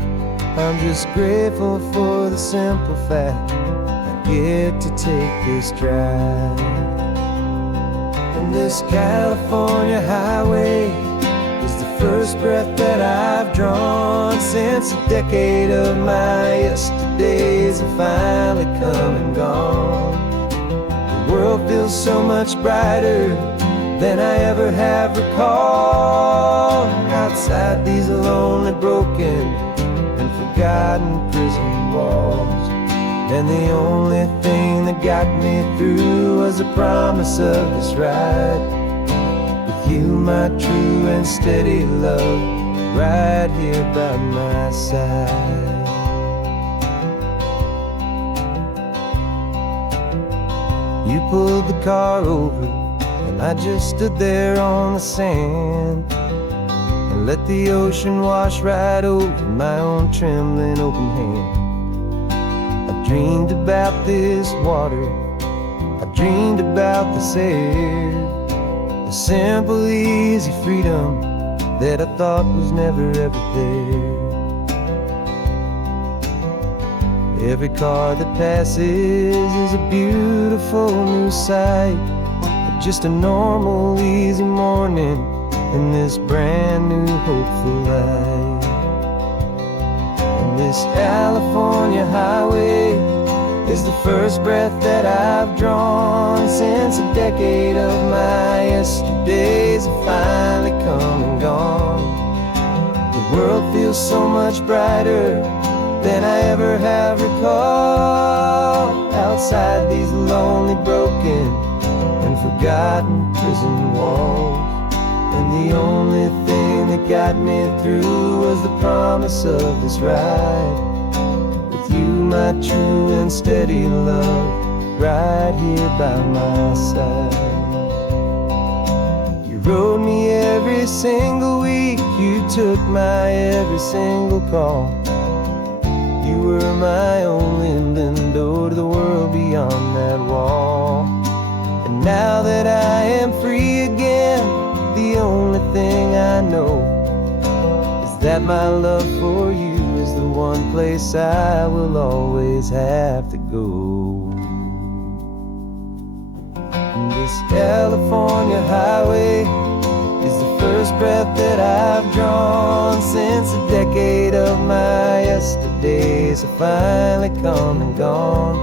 I'm just grateful for the simple fact I get to take this drive. And this California highway is the first breath that I've drawn since a decade of my yesterdays have finally come and gone. The world feels so much brighter than I ever have recalled. Outside these lonely, broken, and forgotten prison walls, and the only thing that got me through was the promise of this ride with you, my true and steady love, right here by my side. You pulled the car over, and I just stood there on the sand and and let the ocean wash right over my own trembling open hand. I dreamed about this water, I dreamed about this air, the simple, easy freedom that I thought was never ever there. Every car that passes is a beautiful new sight, but just a normal, easy morning in this brand new, hopeful life. And this California highway is the first breath that I've drawn since a decade of my yesterdays have finally come and gone. The world feels so much brighter than I ever have recalled, outside these lonely, broken, and forgotten prison walls. And the only thing that got me through was the promise of this ride, with you, my true and steady love, right here by my side. You rode me every single week, you took my every single call. You were my only window to the world beyond that wall. And now that I am free again, the only thing I know is that my love for you is the one place I will always have to go. And this California highway is the first breath that I've drawn since a decade of my yesterdays have finally come and gone.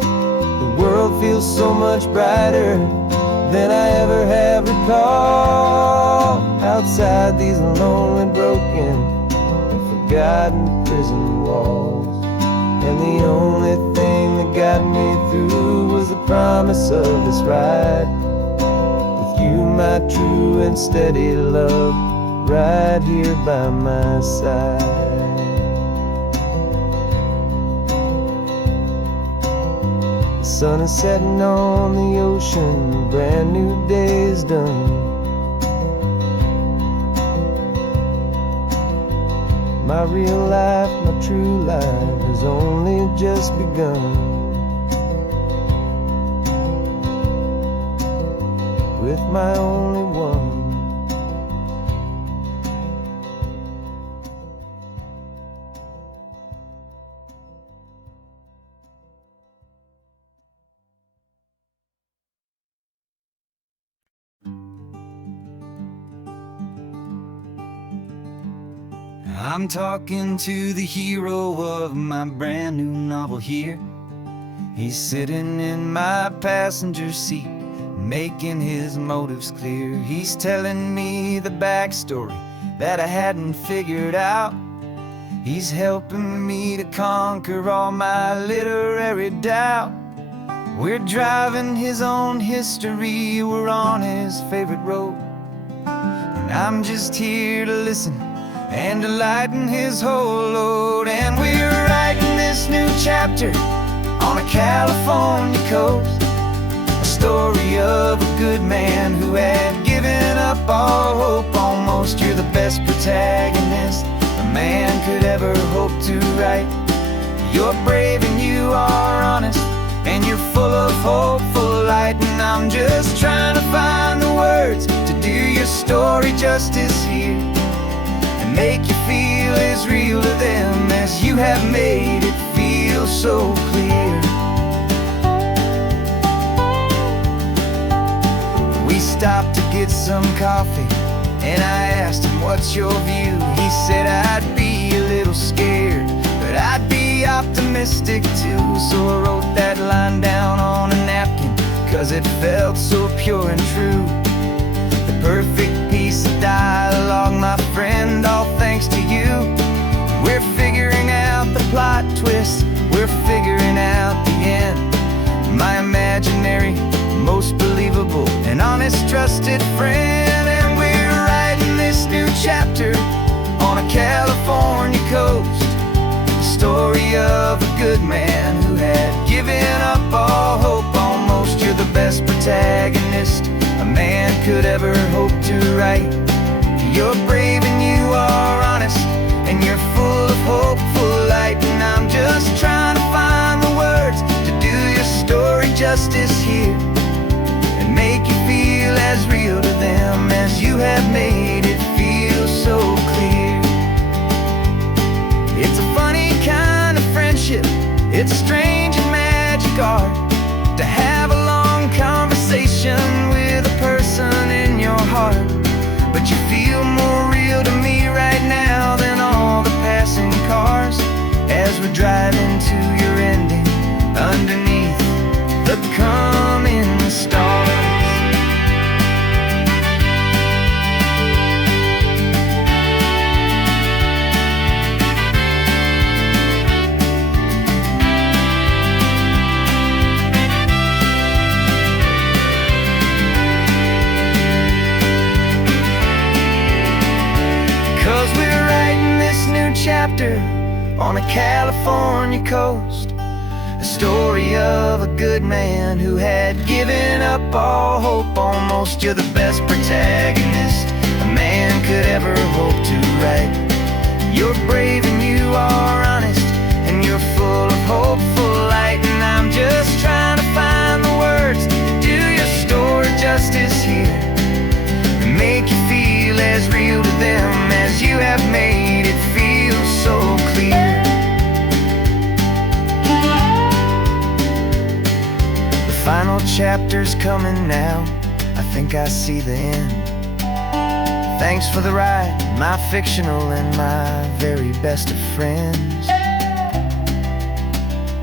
The world feels so much brighter than I ever have recalled, outside these lonely, broken, and forgotten prison walls. And the only thing that got me through was the promise of this ride, you, my true and steady love, right here by my side. The sun is setting on the ocean, a brand new day is done. My real life, my true life has only just begun. With my only one. I'm talking to the hero of my brand new novel here. He's sitting in my passenger seat, making his motives clear. He's telling me the backstory that I hadn't figured out. He's helping me to conquer all my literary doubt. We're driving his own history, we're on his favorite road, and I'm just here to listen and to lighten his whole load. And we're writing this new chapter on a California coast, a story of a good man who had given up all hope almost. You're the best protagonist a man could ever hope to write. You're brave and you are honest, and you're full of hopeful light. And I'm just trying to find the words to do your story justice here, and make you feel as real to them as you have made it feel so clear. We stopped to get some coffee, and I asked him, what's your view? He said, I'd be a little scared, but I'd be optimistic too. So I wrote that line down on a napkin, 'cause it felt so pure and true. The perfect piece of dialogue, my friend, all thanks to you. We're figuring out the plot twist, we're figuring out the end. My imaginary, most believable and honest trusted friend. And we're writing this new chapter on a California coast, the story of a good man who had given up all hope almost. You're the best protagonist a man could ever hope to write. You're brave and you and you're full of hopeful light. And I'm just trying to find the words to do your story justice here, and make you feel as real to them as you have made it feel so clear. It's a funny kind of friendship, it's a strange and magic art to have a long conversation with a person in your heart. But you feel more real to me right now than all the passing cars, as we're driving to your ending underneath the coming stars. 'Cause we're writing this new chapter on the California coast, a story of a good man who had given up all hope almost. You're the best protagonist a man could ever hope to write. You're brave and you are honest, and you're full of hopeful light. And I'm just trying to find the words to do your story justice here, and make you feel as real to them as you have made it feel so clear. The final chapter's coming now, I think I see the end. Thanks for the ride, my fictional and my very best of friends.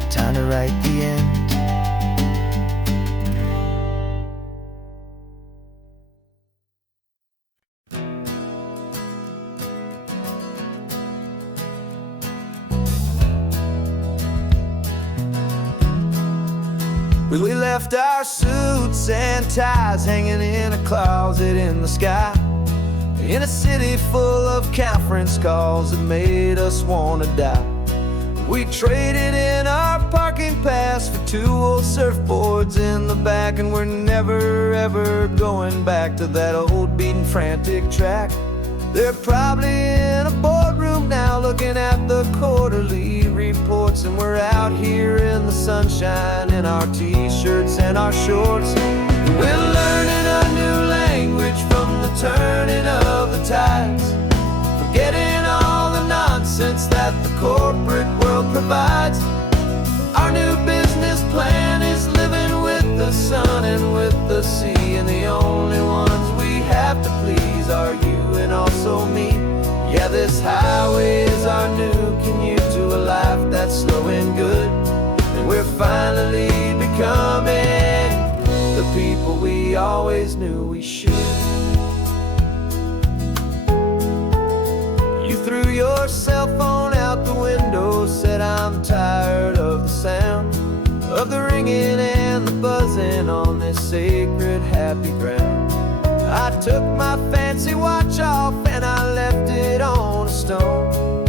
Time to write the end. We left our suits and ties hanging in a closet in the sky, in a city full of conference calls that made us wanna die. We traded in our parking pass for 2 old surfboards in the back, and we're never ever going back to that old beaten frantic track. They're probably in a boardroom now looking at the quarterly reports, and we're out here in the sunshine in our t-shirts and our shorts. We're learning a new language from the turning of the tides, forgetting all the nonsense that the corporate world provides. Our new business plan is living with the sun and with the sea, and the only ones we have to please are you and also me. Yeah, this highway is our new commute to a life that's slow and good, and we're finally becoming the people we always knew we should. You threw your cell phone out the window, said I'm tired of the sound of the ringing and the buzzing on this sacred happy ground. I took my fancy watch off and I left it on a stone.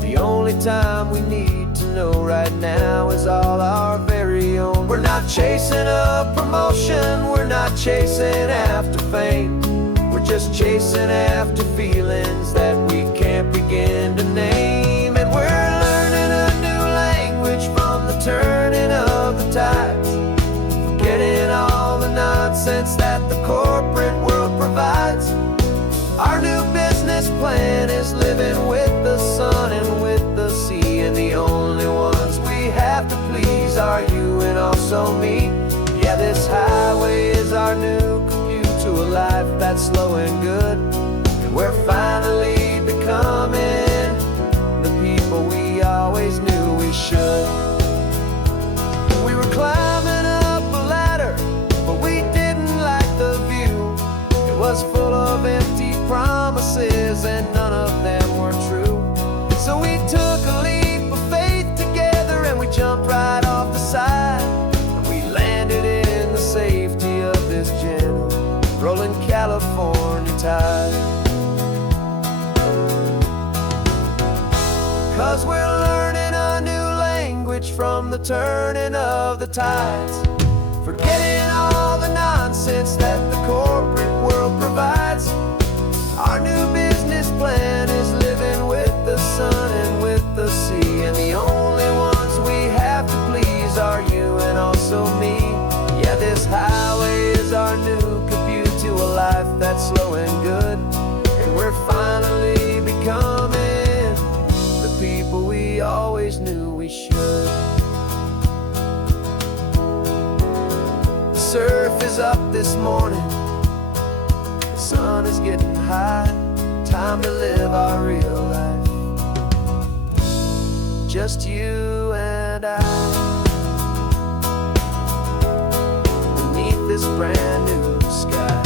The only time we need to know right now is all our very own. We're not chasing a promotion, we're not chasing after fame, we're just chasing after feelings that we can't begin to name. And we're learning a new language from the turning of the tides, forgetting all the nonsense that the corporate world provides. Our new business plan is living with the sun and with the sea, and the only ones we have to please are you and also me. Yeah, this highway is our new commute to a life that's slow and good, and we're finally becoming the people we always knew we should. We were climbing up a ladder, but we didn't like the view. It was full of empty promises and none of them were true. So we took a leap of faith together and we jumped right off the side, and we landed in the safety of this gentle rolling California tide. 'Cause we're learning a new language from the turning of the tides, forgetting all the nonsense that the corporate world provides. Our new business plan is living with the sun that slow and good, and we're finally becoming the people we always knew we should. The surf is up this morning, the sun is getting high. Time to live our real life, just you and I, beneath this brand new sky.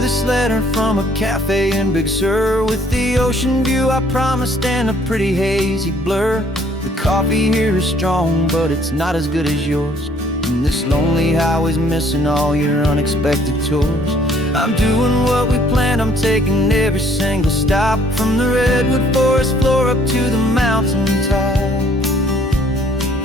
This letter from a cafe in Big Sur, with the ocean view I promised and a pretty hazy blur. The coffee here is strong, but it's not as good as yours, and this lonely highway's missing all your unexpected tours. I'm doing what we planned, I'm taking every single stop, from the redwood forest floor up to the mountain top.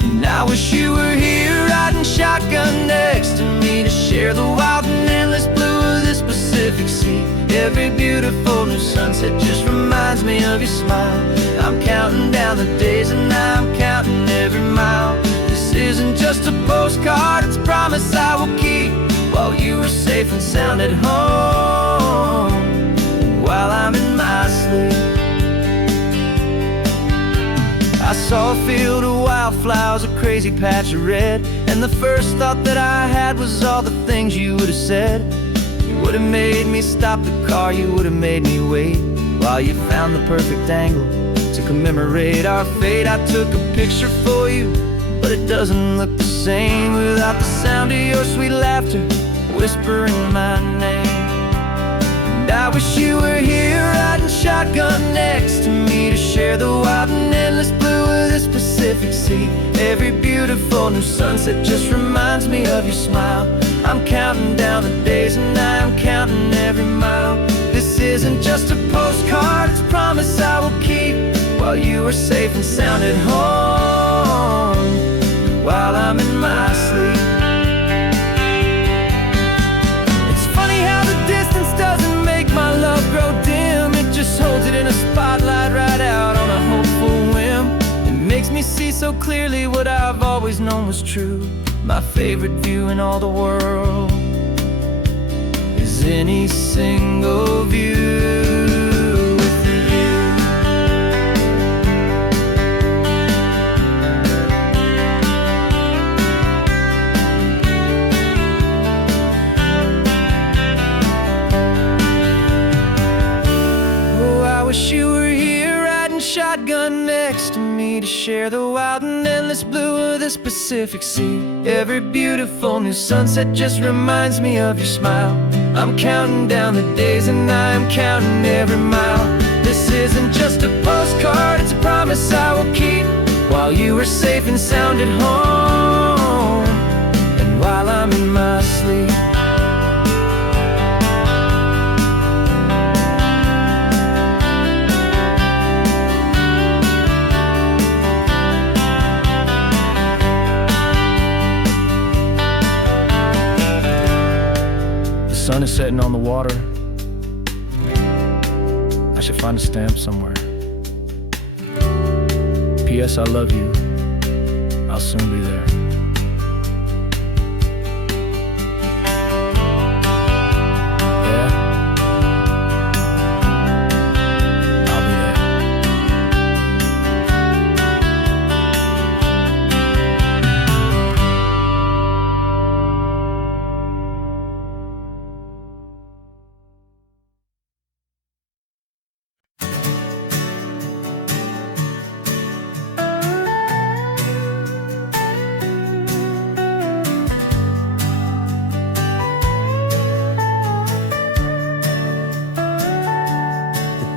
And I wish you were here riding shotgun next to me, to share the wild and endless blue of this Pacific Sea. Every beautiful new sunset just reminds me of your smile. I'm counting down the days and I'm counting every mile. This isn't just a postcard, it's a promise I will keep, while you are safe and sound at home, while I'm in my sleep. I saw a field of wildflowers, a crazy patch of red, and the first thought that I had was all the things you would have said. You would have made me stop the car, you would have made me wait, while you found the perfect angle to commemorate our fate. I took a picture for you, but it doesn't look the same without the sound of your sweet laughter whispering my name. And I wish you were here riding shotgun next to me, to share the wild and endless blue of this Pacific Sea. Every beautiful new sunset just reminds me of your smile. I'm counting down the days and I'm counting every mile. This isn't just a postcard, it's a promise I will keep, while you are safe and sound at home, while I'm in my sleep. It's funny how the distance doesn't make my love grow dim, it just holds it in a spotlight right out on a hopeful whim. It makes me see so clearly what I've always known was true. My favorite view in all the world is any single view with you. Oh, I wish you were here riding shotgun next to me, to share the wild and endless blue of this Pacific Sea. Every beautiful new sunset just reminds me of your smile. I'm counting down the days and I'm counting every mile. This isn't just a postcard, it's a promise I will keep, while you are safe and sound at home, and while I'm in my sleep. The sun is setting on the water. I should find a stamp somewhere. P.S. I love you. I'll soon be there. Yeah? I'll be there.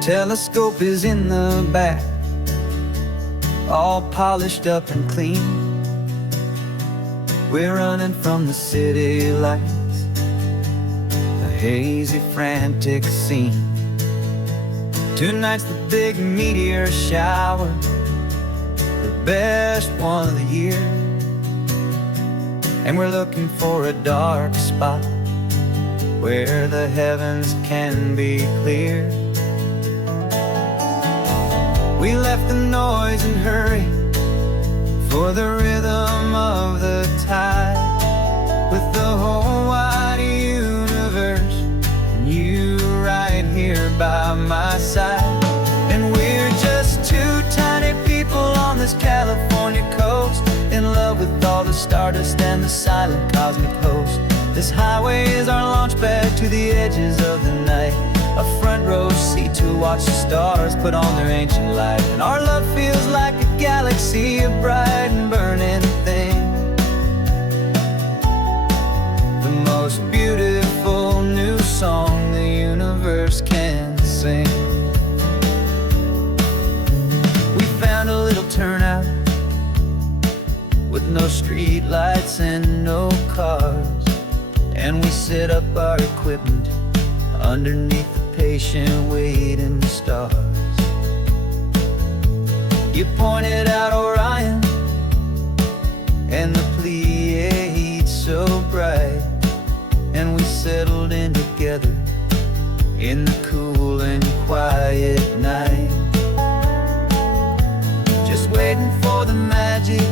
Telescope is in the back, all polished up and clean. We're running from the city lights, a hazy, frantic scene. Tonight's the big meteor shower, the best one of the year. And we're looking for a dark spot where the heavens can be clear. We left the noise and hurry for the rhythm of the tide, with the whole wide universe and you right here by my side. And we're just two tiny people on this California coast, in love with all the stardust and the silent cosmic host. This highway is our launch pad to the edges of the night, a front row seat to watch the stars put on their ancient light. And our love feels like a galaxy, a bright and burning thing, the most beautiful new song the universe can sing. We found a little turnout with no street lights and no cars, and we set up our equipment underneath the patient waiting stars. You pointed out Orion and the Pleiades so bright, and we settled in together in the cool and quiet night, just waiting for the magic,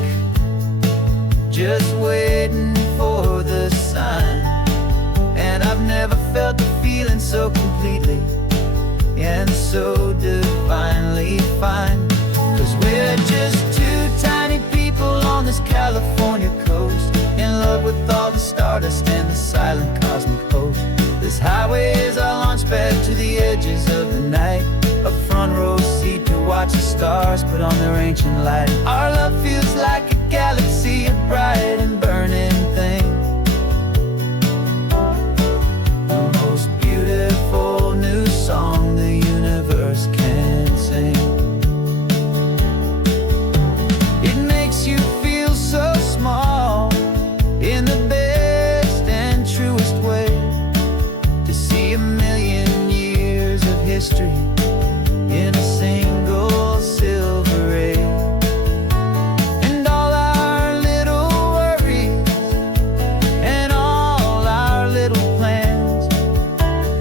just waiting for the sign. And I've never felt the feeling so completely and so divinely fine, 'cause we're just two tiny people on this California coast, in love with all the stardust and the silent cosmic host. This highway is our launch pad to the edges of the night, a front row seat to watch the stars put on their ancient light. Our love feels like a galaxy, a bright and burning thing, the most beautiful new song the universe can sing. It makes you feel so small in the best and truest way, to see a million years of history in a single silver ray. And all our little worries and all our little plans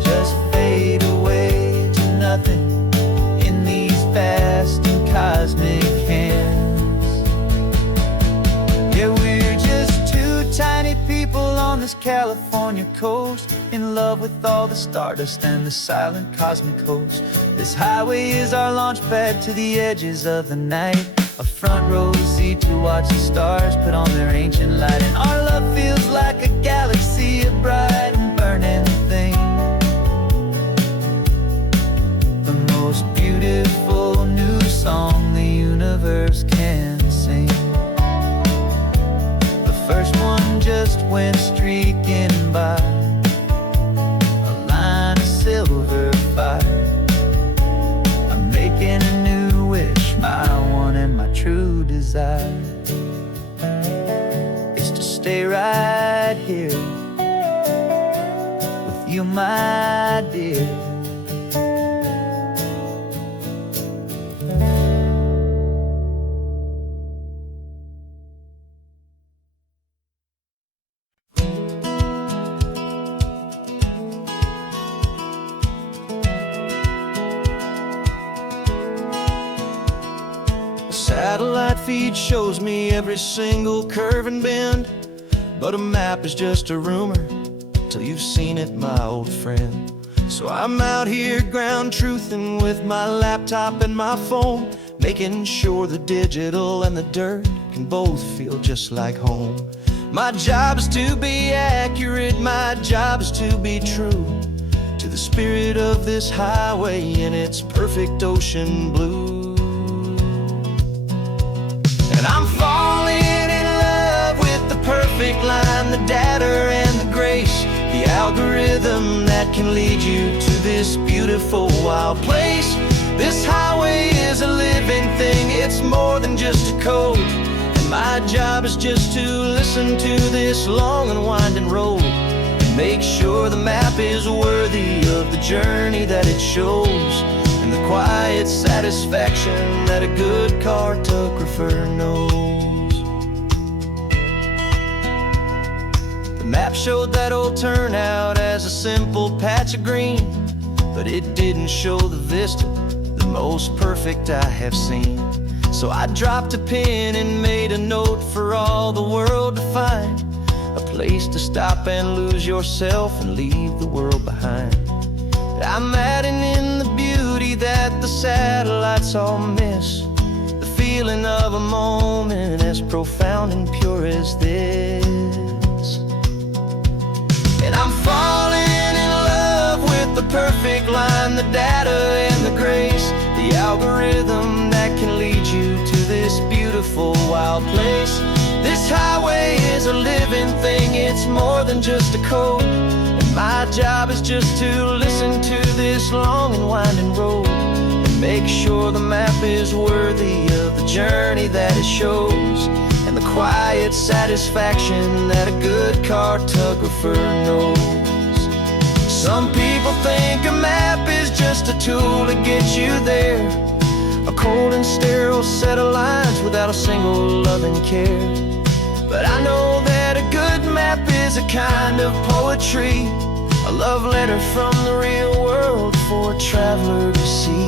just fade away to nothing in these vast and cosmic hands. Yeah, we're just two tiny people on this California coast, in love with all the stardust and the silent cosmic host. This highway is our launch pad to the edges of the night, a front row seat to watch the stars put on their ancient light. And our love feels like a galaxy, a bright and burning thing, the most beautiful new song the universe can sing. The first one just went streaking by, a line of silver fire. I'm making a new wish, my one and my true desire is to stay right here with you, my dear. Satellite feed shows me every single curve and bend, but a map is just a rumor till you've seen it, my old friend. So I'm out here ground truthing with my laptop and my phone, making sure the digital and the dirt can both feel just like home. My job is to be accurate, my job is to be true to the spirit of this highway in its perfect ocean blue. And I'm falling in love with the perfect line, the data and the grace, the algorithm that can lead you to this beautiful wild place. This highway is a living thing, it's more than just a code. And my job is just to listen to this long and winding road and make sure the map is worthy of the journey that it shows. And and the quiet satisfaction that a good cartographer knows. The map showed that old turnout as a simple patch of green, but it didn't show the vista, the most perfect I have seen. So I dropped a pin and made a note for all the world to find, a place to stop and lose yourself and leave the world behind. I'm adding in the beauty that the satellites all miss, the feeling of a moment as profound and pure as this. And I'm falling in love with the perfect line, the data and the grace, the algorithm that can lead you to this beautiful wild place. This highway is a living thing, it's more than just a code, and my job is just to listen to this long and winding road and make sure the map is worthy of the journey that it shows, and the quiet satisfaction that a good cartographer knows. Some people think a map is just a tool to get you there, a cold and sterile set of lines without a single loving care. But I know that a good map is a kind of poetry, a love letter from the real world for a traveler to see.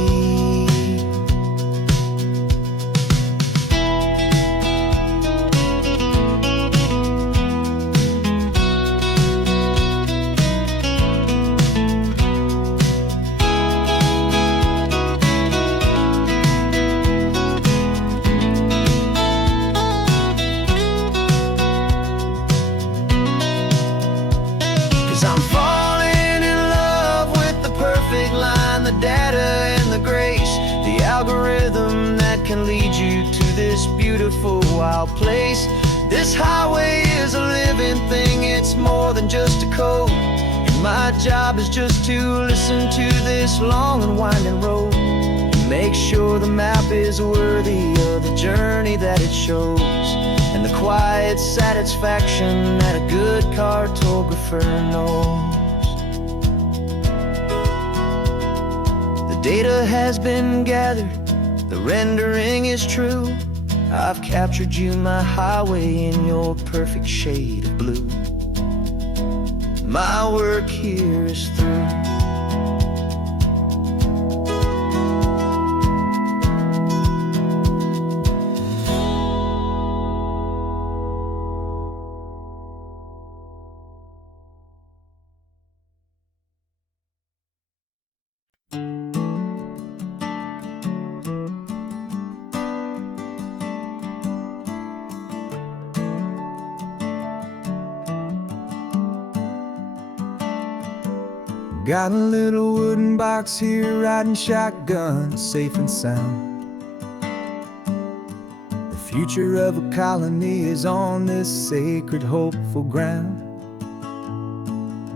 'Cause I'm falling in love with the perfect line, the data and the grace, the algorithm that can lead you to this beautiful wild place. This highway is a living thing, it's more than just a code, and my job is just to listen to this long and winding road and make sure the map is worthy of the journey that it shows, and the quiet satisfaction that a good cartographer knows. The data has been gathered, the rendering is true. I've captured you, my highway, in your perfect shade of blue. My work here is through. Got a little wooden box here, riding shotgun, safe and sound. The future of a colony is on this sacred, hopeful ground.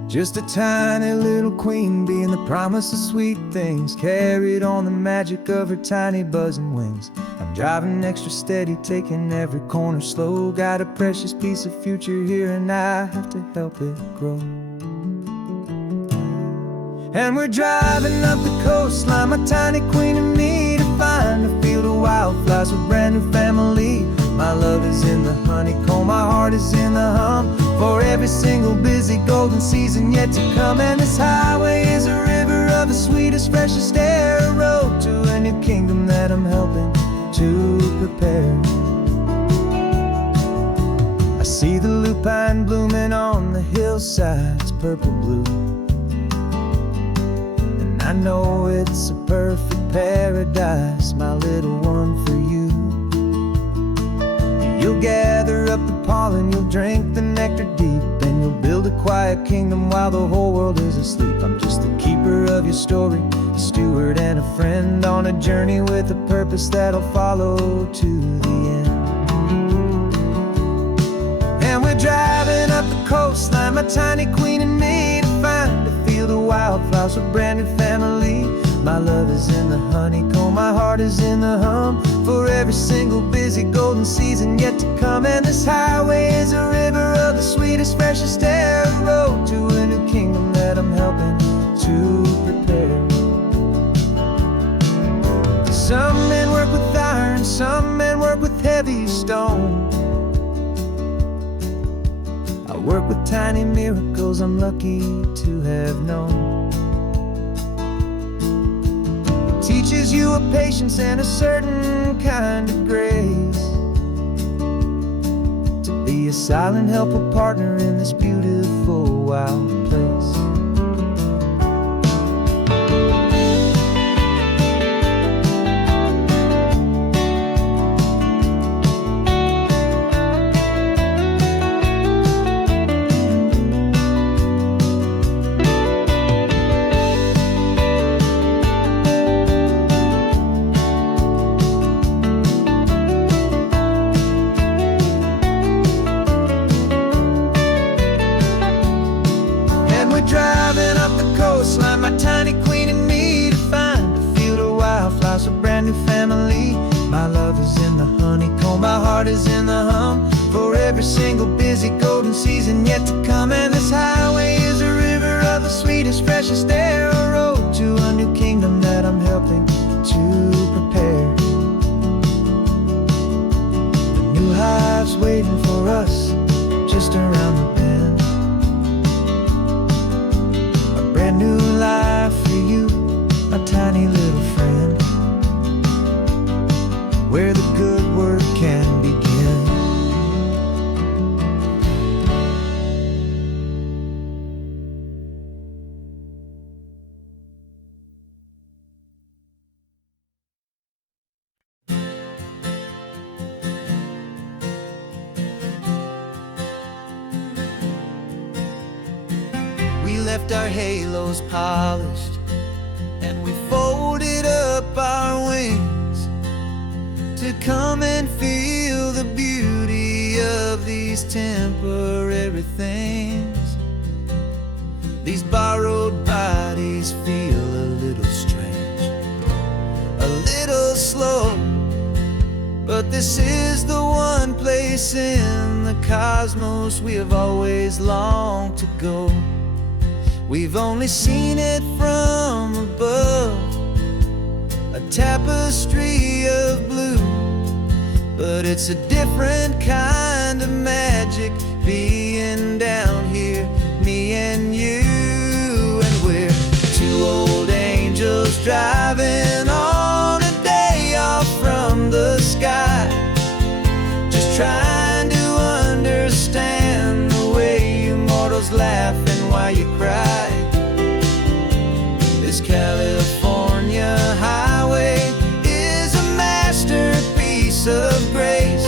Just a tiny little queen bee and the promise of sweet things, carried on the magic of her tiny buzzing wings. I'm driving extra steady, taking every corner slow. Got a precious piece of future here and I have to help it grow. And we're driving up the coastline, my tiny queen and me, to find a field of wildflowers with brand new family. My love is in the honeycomb, my heart is in the hum, for every single busy golden season yet to come. And this highway is a river of the sweetest, freshest air, a road to a new kingdom that I'm helping to prepare. I see the lupine blooming on the hillsides, purple blue. I know it's a perfect paradise, my little one, for you. You'll gather up the pollen, you'll drink the nectar deep, and you'll build a quiet kingdom while the whole world is asleep. I'm just the keeper of your story, a steward and a friend, on a journey with a purpose that'll follow to the end. And we're driving up the coastline, my tiny queen and me, to find a field of wildflowers with brand new family. My love is in the honeycomb, my heart is in the hum, for every single busy golden season yet to come. And this highway is a river of the sweetest, freshest air, a road to a new kingdom that I'm helping to prepare. Some men work with iron, some men work with heavy stone. I work with tiny miracles I'm lucky to have known. It teaches you a patience and a certain kind of grace, to be a silent, helpful partner in this beautiful, wild place. Driving up the coastline, my tiny queen and me, to find a field of wildflowers, a brand new family. My love is in the honeycomb, my heart is in the hum, for every single busy golden season yet to come. And this highway is a river of the sweetest, freshest air, a road to a new kingdom that I'm helping to prepare. The new hive's waiting for us just around the bend. Brand new life for you, my tiny little friend, where the good work can begin. We left our halos polished, and we folded up our wings to come and feel the beauty of these temporary things. These borrowed bodies feel a little strange, a little slow, but this is the one place in the cosmos we have always longed to go. We've only seen it from above, a tapestry of blue, but it's a different kind of magic being down here, me and you. And we're two old angels driving on a day off from the sky, just trying to understand the way you mortals laugh and why you cry. This California highway is a masterpiece of grace,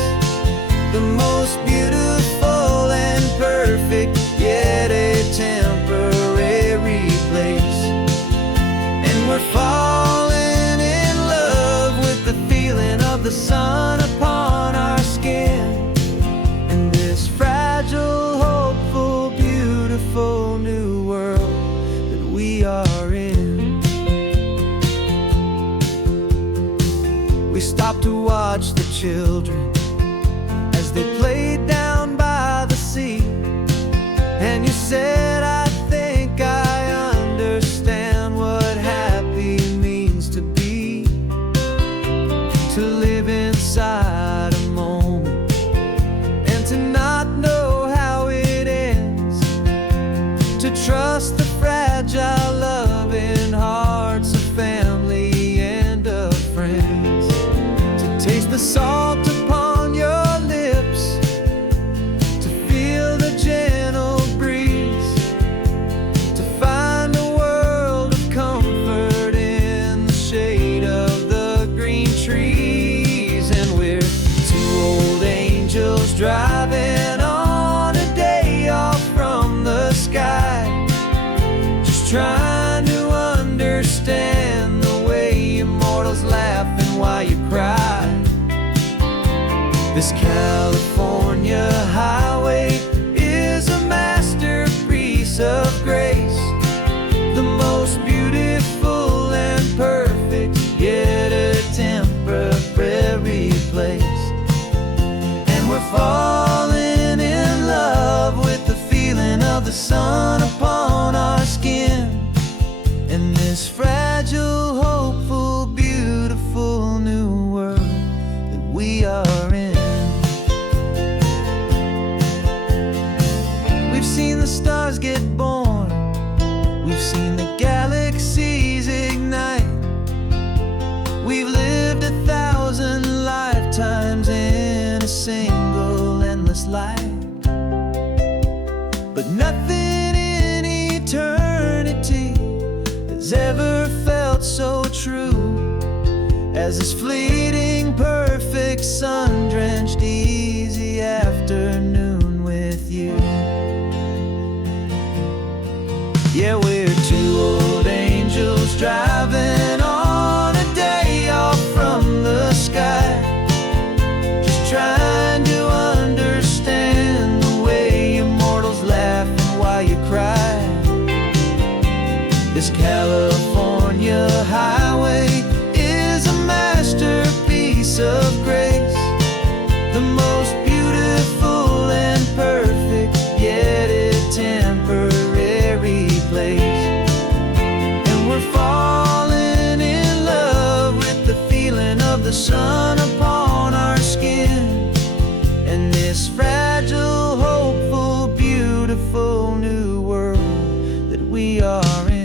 the most beautiful and perfect, yet a temporary place. And we're falling in love with the feeling of the sun upon our skin, in this fragile, hopeful, beautiful new world that we are in. We stopped to watch the children as they played down by the sea, and you said, I think I understand what happy means to be, to live inside a moment and to not know how it ends, to trust the fragile loving hearts of family and of friends, to taste the salt upon your lips, to feel the gentle breeze, to find a world of comfort in the shade of the green trees. And we're two old angels driving on a day off from the sky, just trying to understand the way immortals laugh and why you cry. This California highway is a masterpiece of grace, the most beautiful and perfect, yet a temporary place. And we're falling in love with the feeling of the sun upon our skin, in this fragile, hopeful, beautiful get born. We've seen the galaxies ignite. We've lived 1,000 lifetimes in a single endless life. But nothing in eternity has ever felt so true as this fleeting, perfect, sun-drenched, easy afternoon with you. Yeah, we're two old angels driving on a day off from the sky, just trying to understand the way you mortals laugh and why you cry. This California highway is a masterpiece of grace, the most beautiful and perfect, yet a temporary place. And we're falling in love with the feeling of the sun upon our skin, and this fragile, hopeful, beautiful new world that we are in.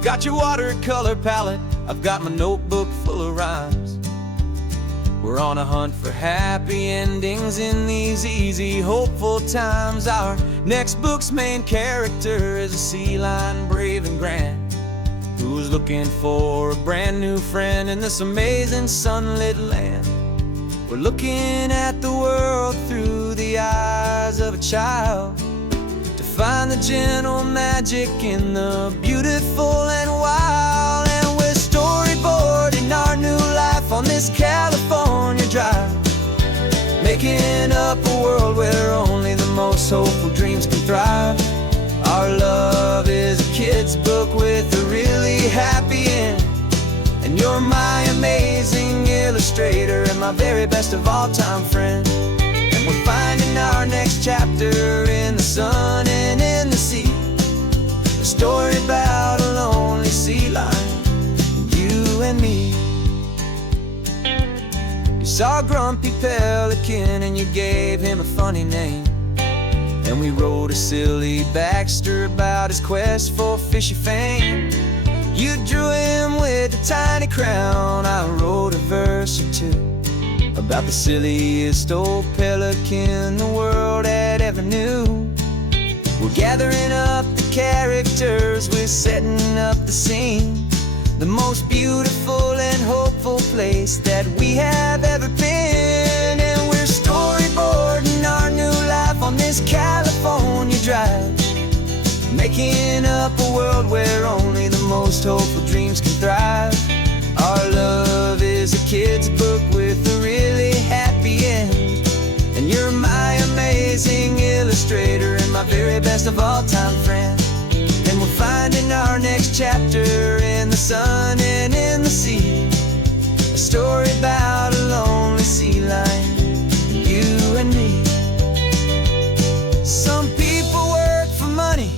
Got your watercolor palette, I've got my notebook full of rhymes. We're on a hunt for happy endings in these easy, hopeful times. Our next book's main character is a sea lion, brave and grand, who's looking for a brand new friend in this amazing sunlit land. We're looking at the world through the eyes of a child, find the gentle magic in the beautiful and wild. And we're storyboarding our new life on this California drive, making up a world where only the most hopeful dreams can thrive. Our love is a kid's book with a really happy end, and you're my amazing illustrator and my very best of all time friend. We're finding our next chapter in the sun and in the sea, a story about a lonely sea lion, you and me. You saw a grumpy pelican and you gave him a funny name, and we wrote a silly Baxter about his quest for fishy fame. You drew him with a tiny crown, I wrote a verse or two about the silliest old pelican the world had ever knew. We're gathering up the characters, we're setting up the scene, the most beautiful and hopeful place that we have ever been. And we're storyboarding our new life on this California drive, making up a world where only the most hopeful dreams can thrive. Our love is a kid's book with a really happy end, and you're my amazing illustrator and my very best of all time friend. And we're finding our next chapter in the sun and in the sea, a story about a lonely sea lion, you and me. Some people work for money,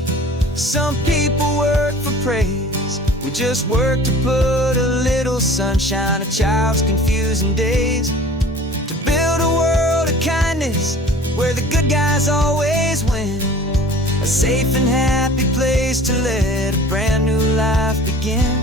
some people work for praise. We just work to put a little sunshine in a child's confusing days, to build a world of kindness where the good guys always win, a safe and happy place to let a brand new life begin.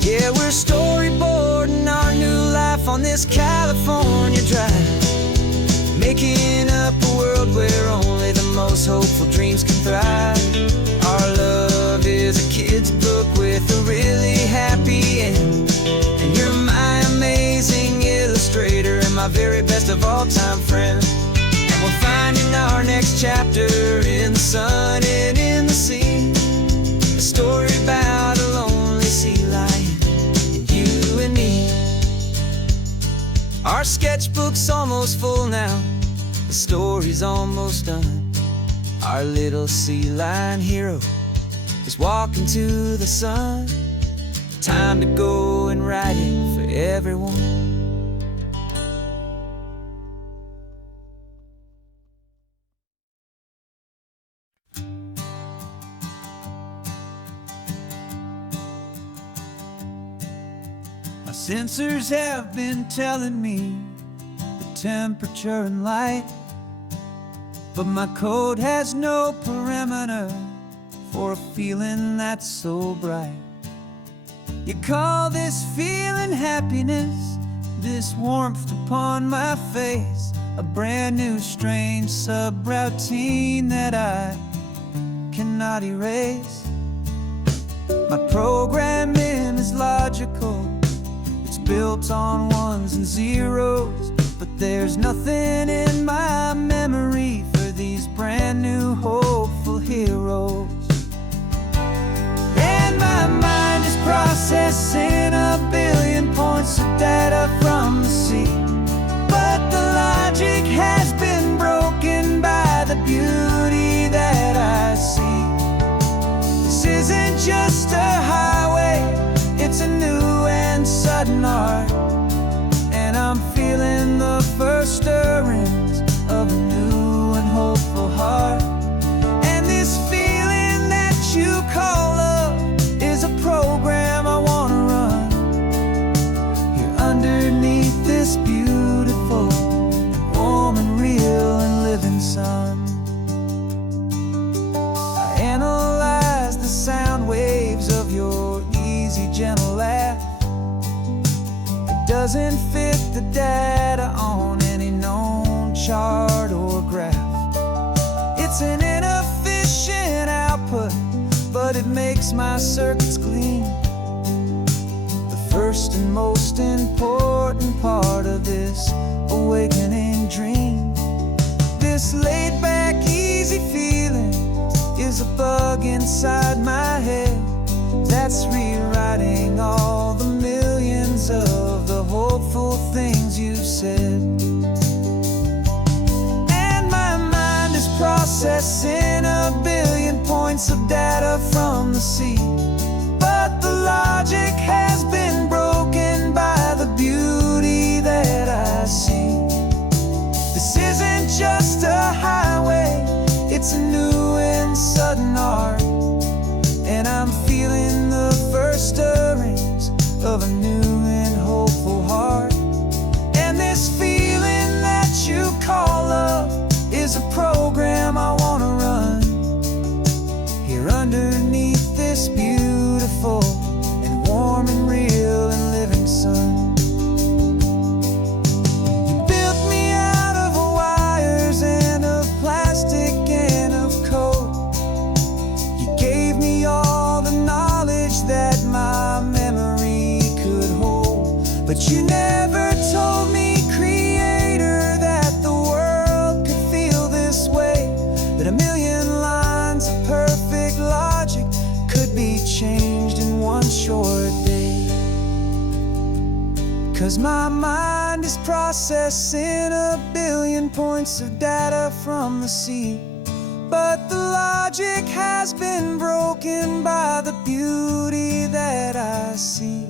Yeah, we're storyboarding our new life on this California drive, making up a world where only the most hopeful dreams can thrive. Our love is a kid's book with a really happy end, and you're my amazing illustrator and my very best of all time friend. And we'll find latest chapter in the sun and in the sea. A story about a lonely sea lion and you and me. Our sketchbook's almost full now, the story's almost done. Our little sea lion hero is walking to the sun. Time to go and write it for everyone. My sensors have been telling me the temperature and light, but my code has no parameter for a feeling that's so bright. You call this feeling happiness, this warmth upon my face, a brand new strange subroutine that I cannot erase. My programming is logical, it's built on ones and zeros, but there's nothing in my memory for these brand new hopeful heroes. And my mind is processing a billion points of data from the sea, but the logic has been broken by the beauty that I see. This isn't just a highway, it's a new and sudden art, and I'm feeling the first stirrings of a new and hopeful heart. And this feeling that you call love is a program I want to run here underneath this beautiful and warm and real and living sun. I analyze the sound waves of your easy, gentle laugh. It doesn't fit the data on any known chart or graph. It's an inefficient output, but it makes my circuits clean. The first and most important part of this awakening dream. This laid-back, easy feeling is a bug inside my head that's rewriting all the millions of the hopeful things you've said. And my mind is processing a billion points of data from the sea, but the logic has been broken by the beauty that I see. This isn't just a highway, it's a new and sudden art, and I'm feeling the first stirrings of a new and hopeful heart. And this feeling that you call love is a program I want to run here underneath this beautiful and warm and real and living sun. You built me out of wires and of plastic and of code. You gave me all the knowledge that my memory could hold, but you never told me, Creator, that the world could feel this way, that a million lines of perfect logic could be changed in one short day. 'Cause my mind is processing a billion points of data from the sea, but the logic has been broken by the beauty that I see.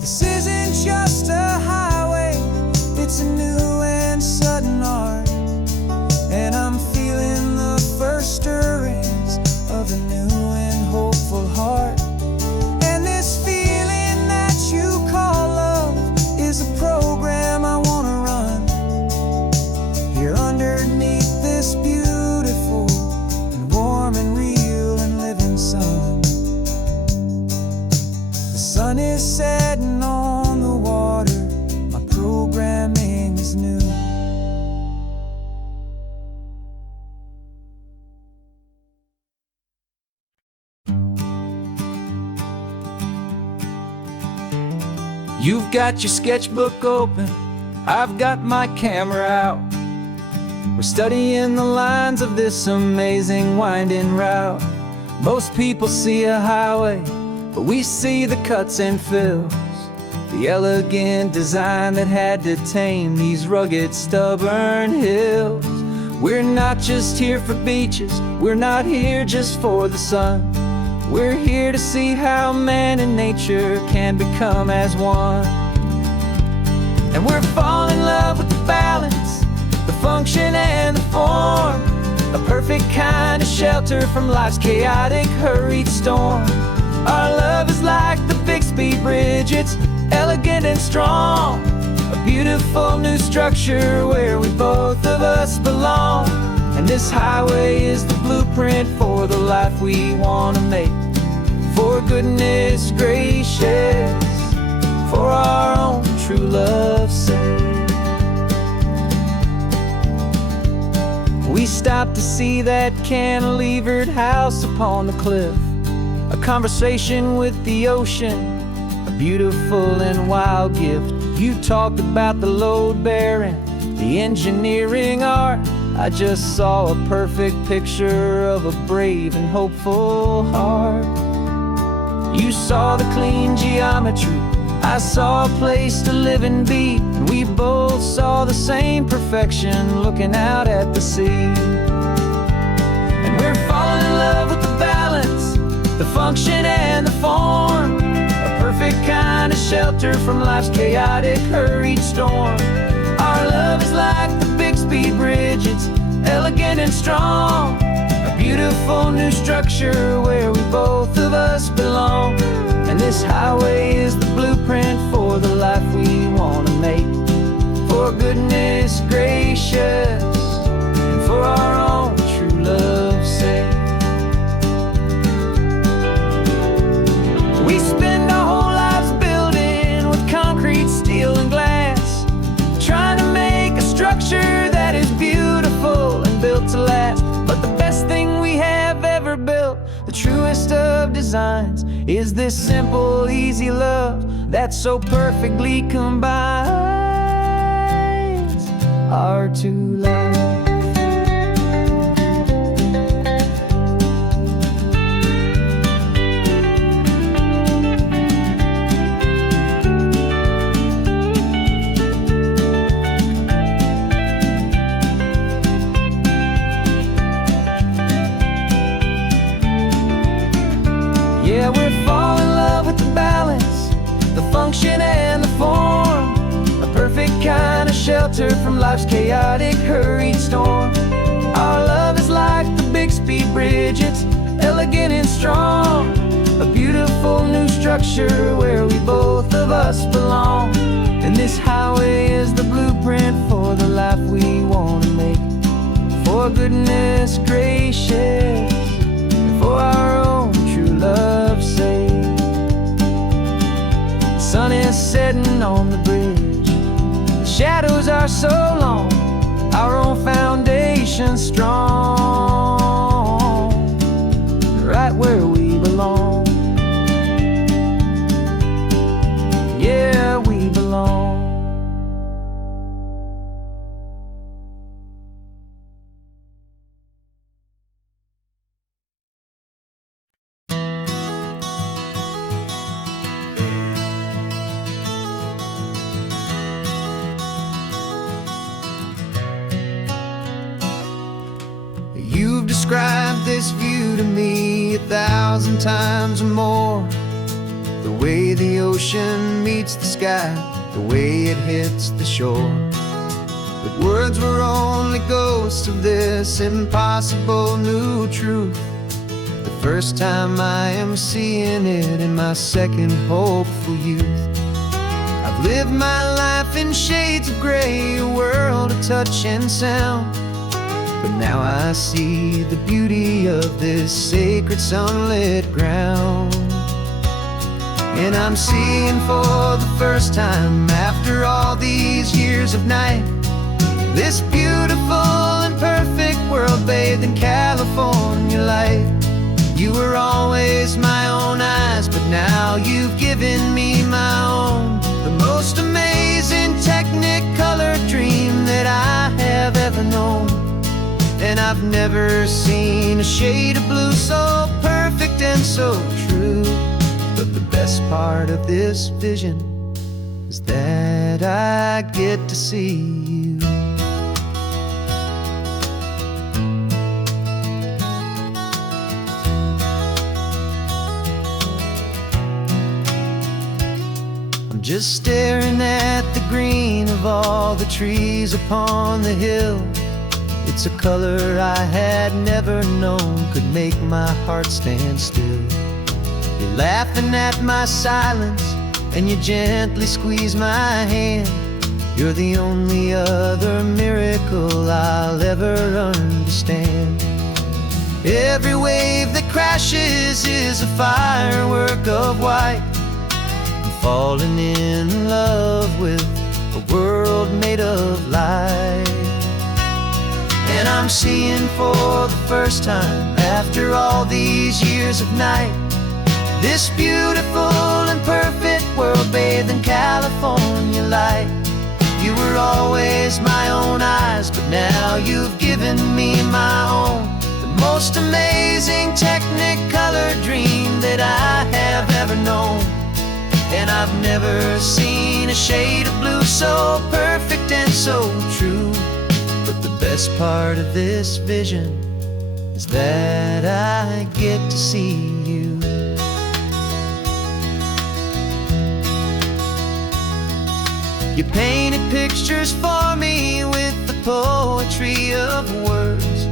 This isn't just a highway, it's a new and sudden art, and I'm feeling the first stirrings of a new and hopeful heart. And this feeling that you call love is a program I want to run here underneath this beautiful and warm and real and living sun. The sun is setting on the water, my programming is new. You've got your sketchbook open, I've got my camera out. We're studying the lines of this amazing winding route. Most people see a highway, but we see the cuts and fills, the elegant design that had to tame these rugged, stubborn hills. We're not just here for beaches, we're not here just for the sun. We're here to see how man and nature can become as one. And we're falling in love with the balance, the function and the form, a perfect kind of shelter from life's chaotic, hurried storm. Our love is like the Bixby Bridge, it's elegant and strong, a beautiful new structure where we both of us belong. And this highway is the blueprint for the life we want to make. For goodness gracious, for our own true love's sake. We stopped to see that cantilevered house upon the cliff, a conversation with the ocean, a beautiful and wild gift. You talked about the load bearing, the engineering art. I just saw a perfect picture of a brave and hopeful heart. You saw the clean geometry, I saw a place to live and be, and we both saw the same perfection looking out at the sea. And we're falling in love with the balance, the function and the form, a perfect kind of shelter from life's chaotic, hurried storm. Our love is like the Bixby Bridge, it's elegant and strong, a beautiful new structure where we both of us belong. And this highway is the blueprint for the life we want to make. For goodness gracious, and for our own true love's sake. We spend our whole lives building with concrete, steel and glass, trying to make a structure that is beautiful and built to last. But the best thing we have ever built, the truest of designs, is this simple, easy love that so perfectly combines our two lives. Yeah, we're falling in love with the balance, the function and the form, a perfect kind of shelter from life's chaotic, hurried storm. Our love is like the Bixby Bridge, it's elegant and strong, a beautiful new structure where we both of us belong. And this highway is the blueprint for the life we want to make. For goodness gracious, for our own true love's sake. The sun is setting on the bridge, the shadows are so long, our own foundation strong, right where we belong. Yeah, we belong. You've described this view to me 1,000 times or more. The way the ocean meets the sky, the way it hits the shore. But words were only ghosts of this impossible new truth. The first time I am seeing it in my second hopeful youth. I've lived my life in shades of gray, a world of touch and sound. But now I see the beauty of this sacred sunlit ground. And I'm seeing for the first time, after all these years of night, this beautiful and perfect world bathed in California light. You were always my own eyes, but now you've given me my own. The most amazing technicolor dream that I have ever known. I've never seen a shade of blue so perfect and so true. But the best part of this vision is that I get to see you. I'm just staring at the green of all the trees upon the hill. It's a color I had never known could make my heart stand still. You're laughing at my silence, and you gently squeeze my hand. You're the only other miracle I'll ever understand. Every wave that crashes is a firework of white. I'm falling in love with a world made of light. And I'm seeing for the first time, after all these years of night, this beautiful and perfect world bathed in California light. You were always my own eyes, but now you've given me my own. The most amazing technicolor dream that I have ever known. And I've never seen a shade of blue so perfect and so true. But the best part of this vision is that I get to see you. You painted pictures for me with the poetry of words,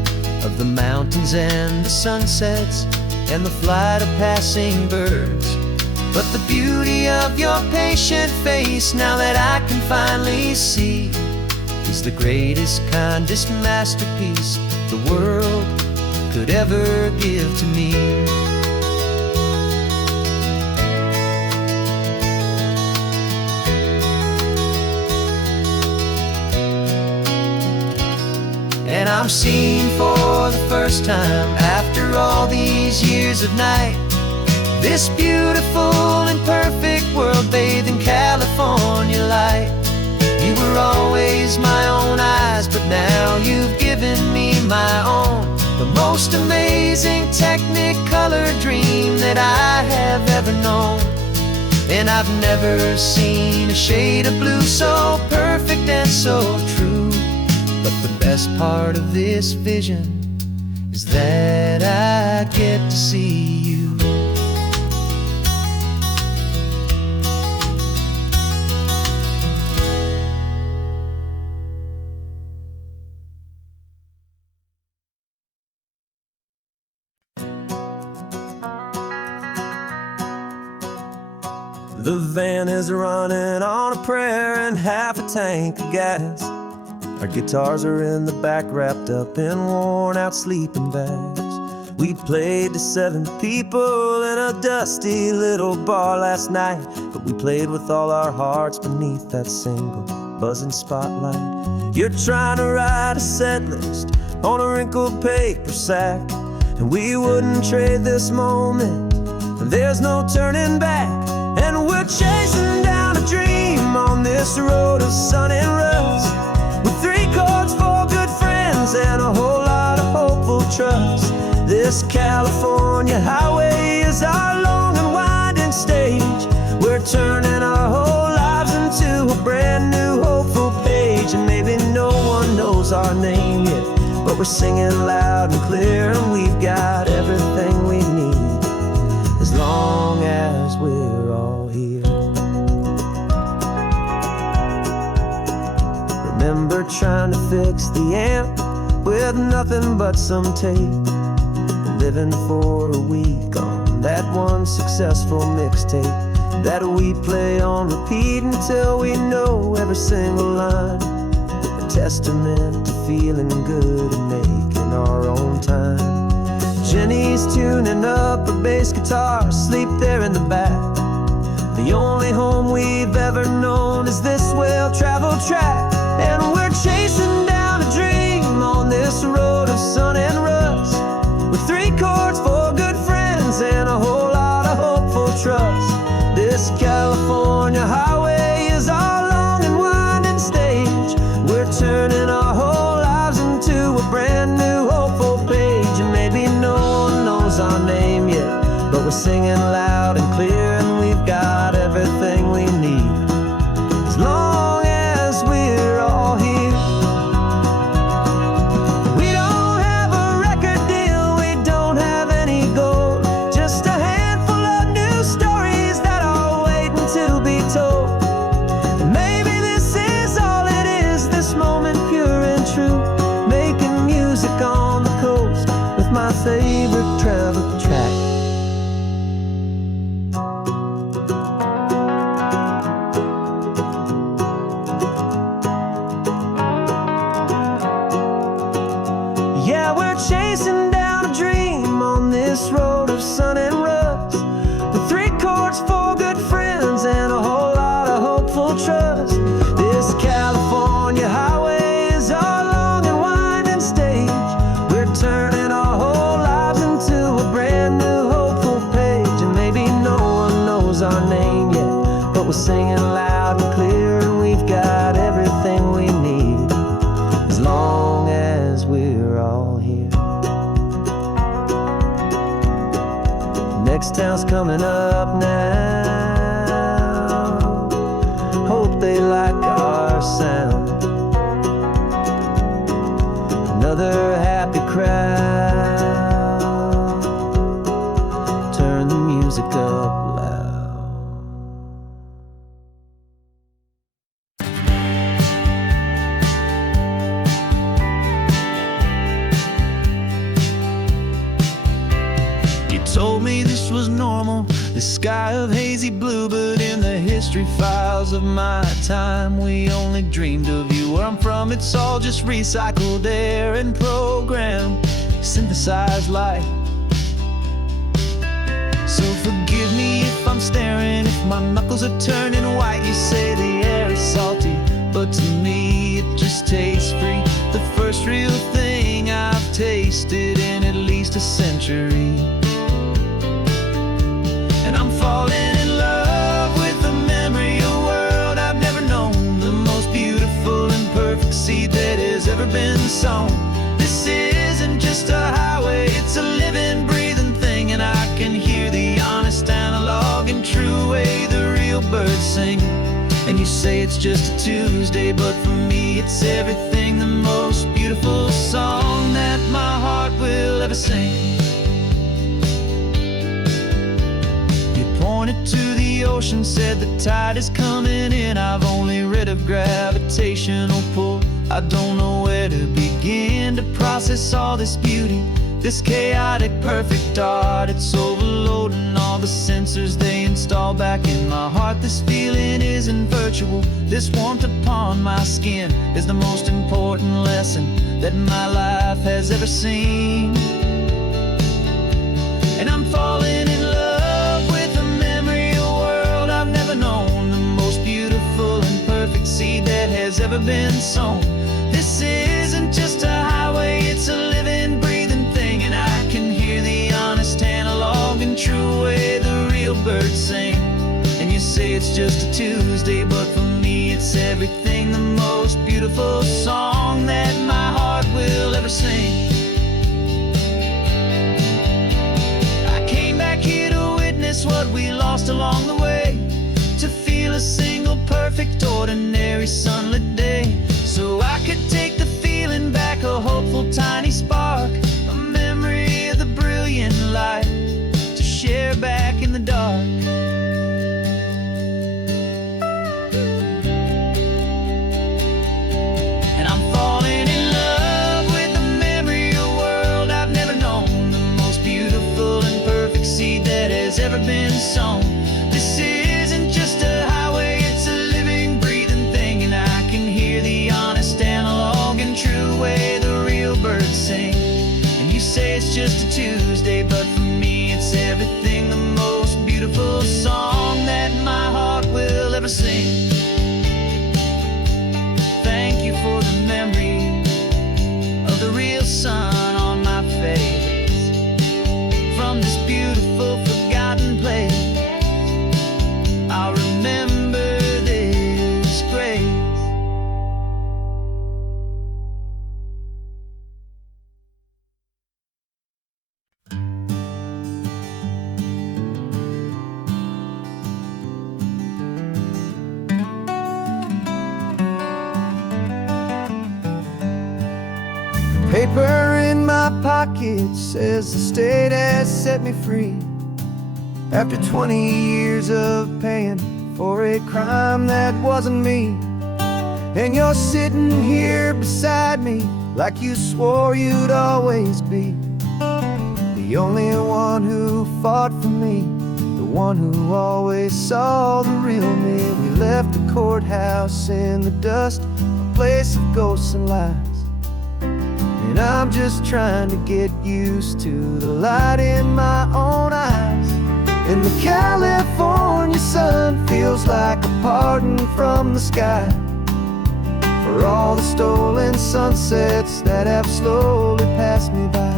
of the mountains and the sunsets and the flight of passing birds. But the beauty of your patient face, now that I can finally see, is the greatest, kindest masterpiece the world could ever give to me. And I'm seeing for the first time, after all these years of night, this beautiful and perfect world bathed in California light. You were always my own eyes, but now you've given me my own. The most amazing technicolor dream that I have ever known. And I've never seen a shade of blue so perfect and so true. But the best part of this vision is that I get to see you. The van is running on a prayer and half a tank of gas. Our guitars are in the back, wrapped up in worn-out sleeping bags. We played to 7 people in a dusty little bar last night, but we played with all our hearts beneath that single buzzing spotlight. You're trying to write a set list on a wrinkled paper sack, and we wouldn't trade this moment, and there's no turning back. And we're chasing down a dream on this road of sun and rust, with 3 chords, 4 good friends, and a whole lot of hopeful trust. This California highway is our long and winding stage. We're turning our whole lives into a brand new hopeful page. And maybe no one knows our name yet, but we're singing loud and clear, and we've got everything we need, as long as we're all here. Remember trying to fix the amp with nothing but some tape, and living for a week on that one successful mixtape that we play on repeat until we know every single line. A testament to feeling good and making our own time. Jenny's tuning up her bass guitar, asleep there in the back. The only home we've ever known is this well-traveled track. And we're chasing down a dream on this road of sun and rust, with 3 chords, 4 good friends, and a whole lot of hopeful trust. This California highway is our long and winding stage. We're turning our whole lives into a brand new hope town's coming up now. Hope they like our sound. Another happy crowd. Turn the music up loud. Told me this was normal, this sky of hazy blue, but in the history files of my time, we only dreamed of you. Where I'm from, it's all just recycled air and programmed, synthesized light. So forgive me if I'm staring, if my knuckles are turning white. You say the air is salty, but to me it just tastes free. The first real thing I've tasted in at least a century. And I'm falling in love with the memory of a world I've never known, the most beautiful and perfect seed that has ever been sown. This isn't just a highway, it's a living, breathing thing, and I can hear the honest analog and true way the real birds sing. And you say it's just a Tuesday, but for me it's everything, the most beautiful song that my heart will ever sing. Pointed to the ocean, said the tide is coming in. I've only read of gravitational pull. I don't know where to begin to process all this beauty, this chaotic perfect art. It's overloading all the sensors they install back in my heart. This feeling isn't virtual, this warmth upon my skin is the most important lesson that my life has ever seen. And I'm falling in love known, the most beautiful and perfect seed that has ever been sown. This isn't just a highway, it's a living, breathing thing, and I can hear the honest analog and true way the real birds sing. And you say it's just a Tuesday, but for me it's everything, the most beautiful song that my heart will ever sing. I came back here to witness what we lost along the way, to feel a single perfect ordinary sunlit day, so I could take the feeling back, a hopeful tiny spark, a memory of the brilliant light to share back in the dark. And I'm falling in love with the memory of a world I've never known, the most beautiful and perfect seed that has ever been sown. This isn't just a highway, it's a living, breathing thing, and I can hear the honest analog and true way the real birds sing. And you say it's just a Tuesday, but for me it's everything, the most beautiful song that my heart will ever sing. Thank you for the memory of the real sun on my face, from this beautiful forgotten place. I'll remember this grace. Paper in my pocket says the state has set me free, after 20 years of paying for a crime that wasn't me. And you're sitting here beside me like you swore you'd always be, the only one who fought for me, the one who always saw the real me. We left the courthouse in the dust, a place of ghosts and lies, and I'm just trying to get used to the light in my own eyes. And the California sun feels like a pardon from the sky for all the stolen sunsets that have slowly passed me by.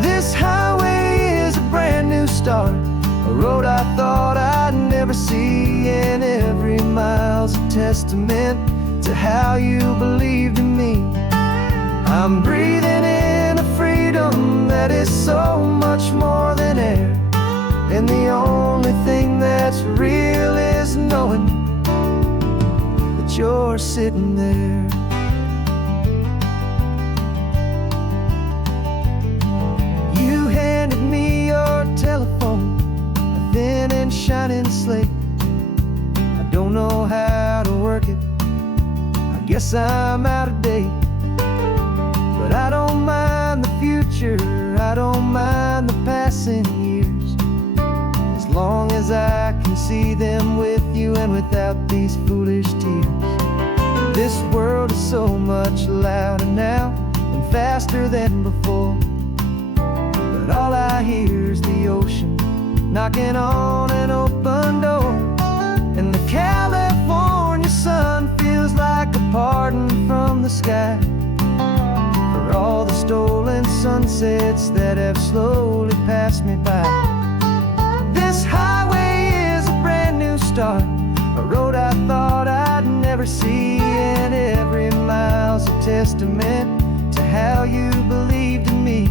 This highway is a brand new start, a road I thought I'd never see, and every mile's a testament to how you believed in me. I'm breathing in a freedom that is so much more than air. And the only thing that's real is knowing that you're sitting there. You handed me your telephone, a thin and shining slate. I don't know how to work it, I guess I'm out of date. But I don't mind the future, I don't mind the passing years, as long as I can see them with you and without these foolish tears. This world is so much louder now and faster than before, but all I hear is the ocean knocking on an open door. And the California sun feels like a pardon from the sky for all the stolen sunsets that have slowly passed me by. This highway is a brand new start, a road I thought I'd never see, and every mile's a testament to how you believed in me.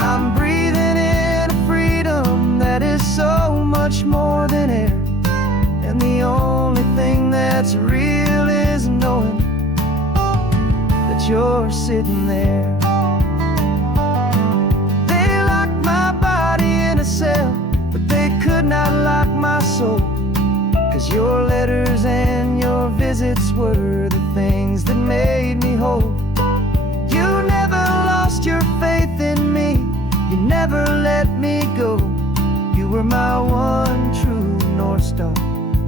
I'm breathing in a freedom that is so much more than air, and the only thing that's real is knowing that you're sitting there. They locked my body in a cell, but they could not lock my soul, 'cause your letters and your visits were the things that made me whole. You never lost your faith in me, you never let me go. You were my one true North Star,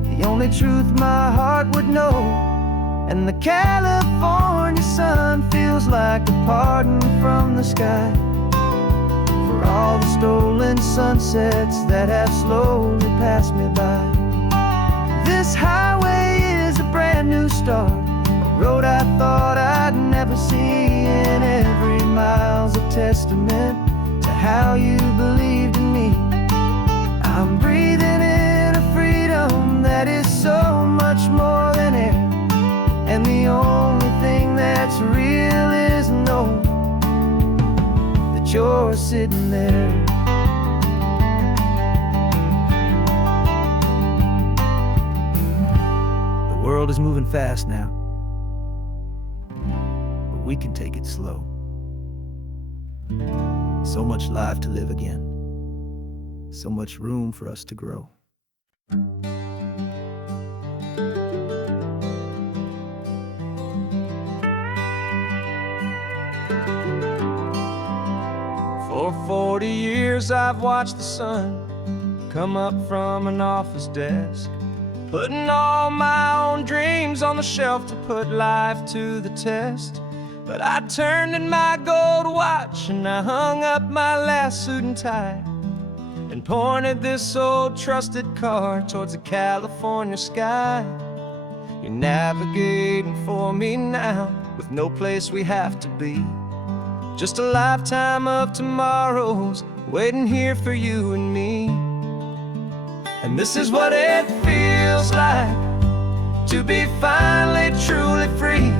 the only truth my heart would know. And the California sun feels like a pardon from the sky for all the stolen sunsets that have slowly passed me by. This highway is a brand new start, a road I thought I'd never see, and every mile's a testament to how you believed in me. I'm breathing in a freedom that is so much more than air, and the only thing that's real is knowing that you're sitting there. The world is moving fast now, but we can take it slow. So much life to live again, so much room for us to grow. For 40 years I've watched the sun come up from an office desk, putting all my own dreams on the shelf to put life to the test. But I turned in my gold watch and I hung up my last suit and tie, and pointed this old trusted car towards the California sky. You're navigating for me now, with no place we have to be, just a lifetime of tomorrows waiting here for you and me. And this is what it feels like to be finally truly free,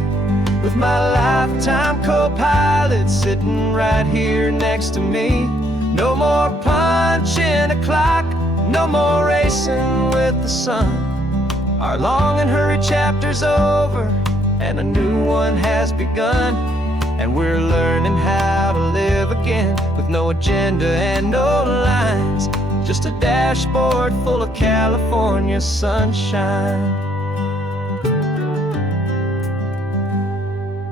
with my lifetime co-pilot sitting right here next to me. No more punching a clock, no more racing with the sun. Our long and hurried chapter's over, and a new one has begun. And we're learning how to live again, with no agenda and no lines, just a dashboard full of California sunshine.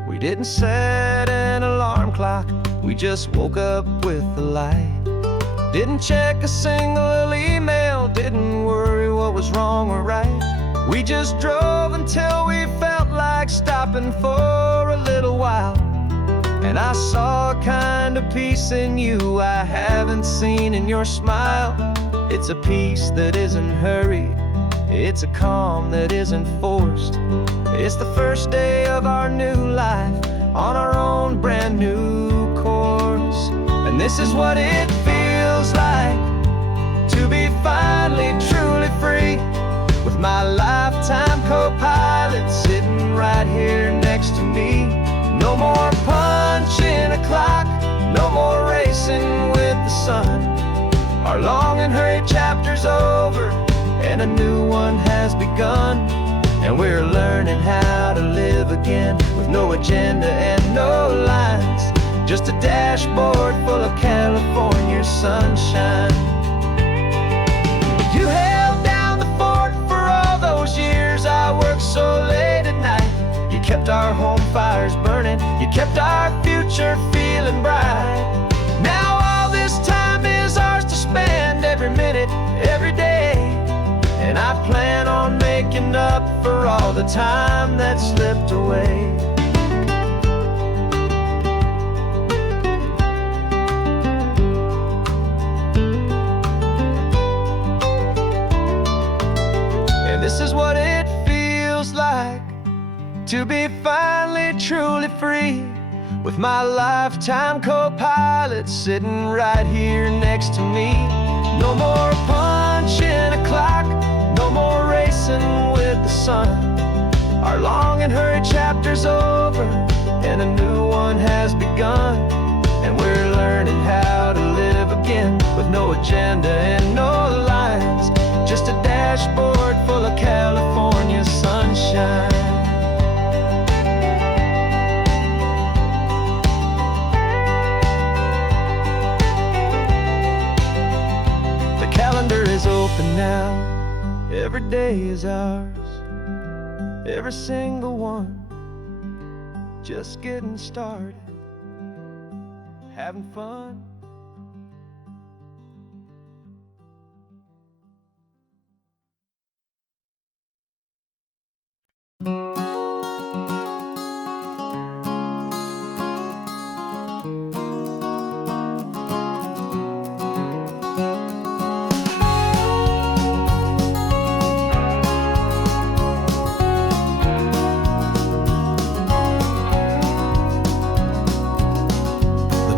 We didn't set an alarm clock, we just woke up with the light. Didn't check a single email, didn't worry what was wrong or right. We just drove until we felt like stopping for a little while. And I saw a kind of peace in you I haven't seen in your smile. It's a peace that isn't hurried, it's a calm that isn't forced. It's the first day of our new life on our own brand new course. And this is what it feels like to be finally truly free, with my lifetime co-pilot sitting right here next to me. No more punching a clock, no more racing with the sun. Our long and hurried and a new one has begun. And we're learning how to live again, with no agenda and no lines, just a dashboard full of California sunshine. You held down the fort for all those years I worked so late at night. You kept our home fires burning, you kept our future feeling bright. Now all this time is ours to spend, every minute, every day. And I plan on making up for all the time that slipped away. And this is what it feels like to be finally truly free, with my lifetime co-pilot sitting right here next to me. No more punching a clock, no more racing with the sun. Our long and hurried chapter's over, and a new one has begun. And we're learning how to live again, with no agenda and no lines, just a dashboard full of California sunshine. The calendar is open now, every day is ours, every single one, just getting started, having fun.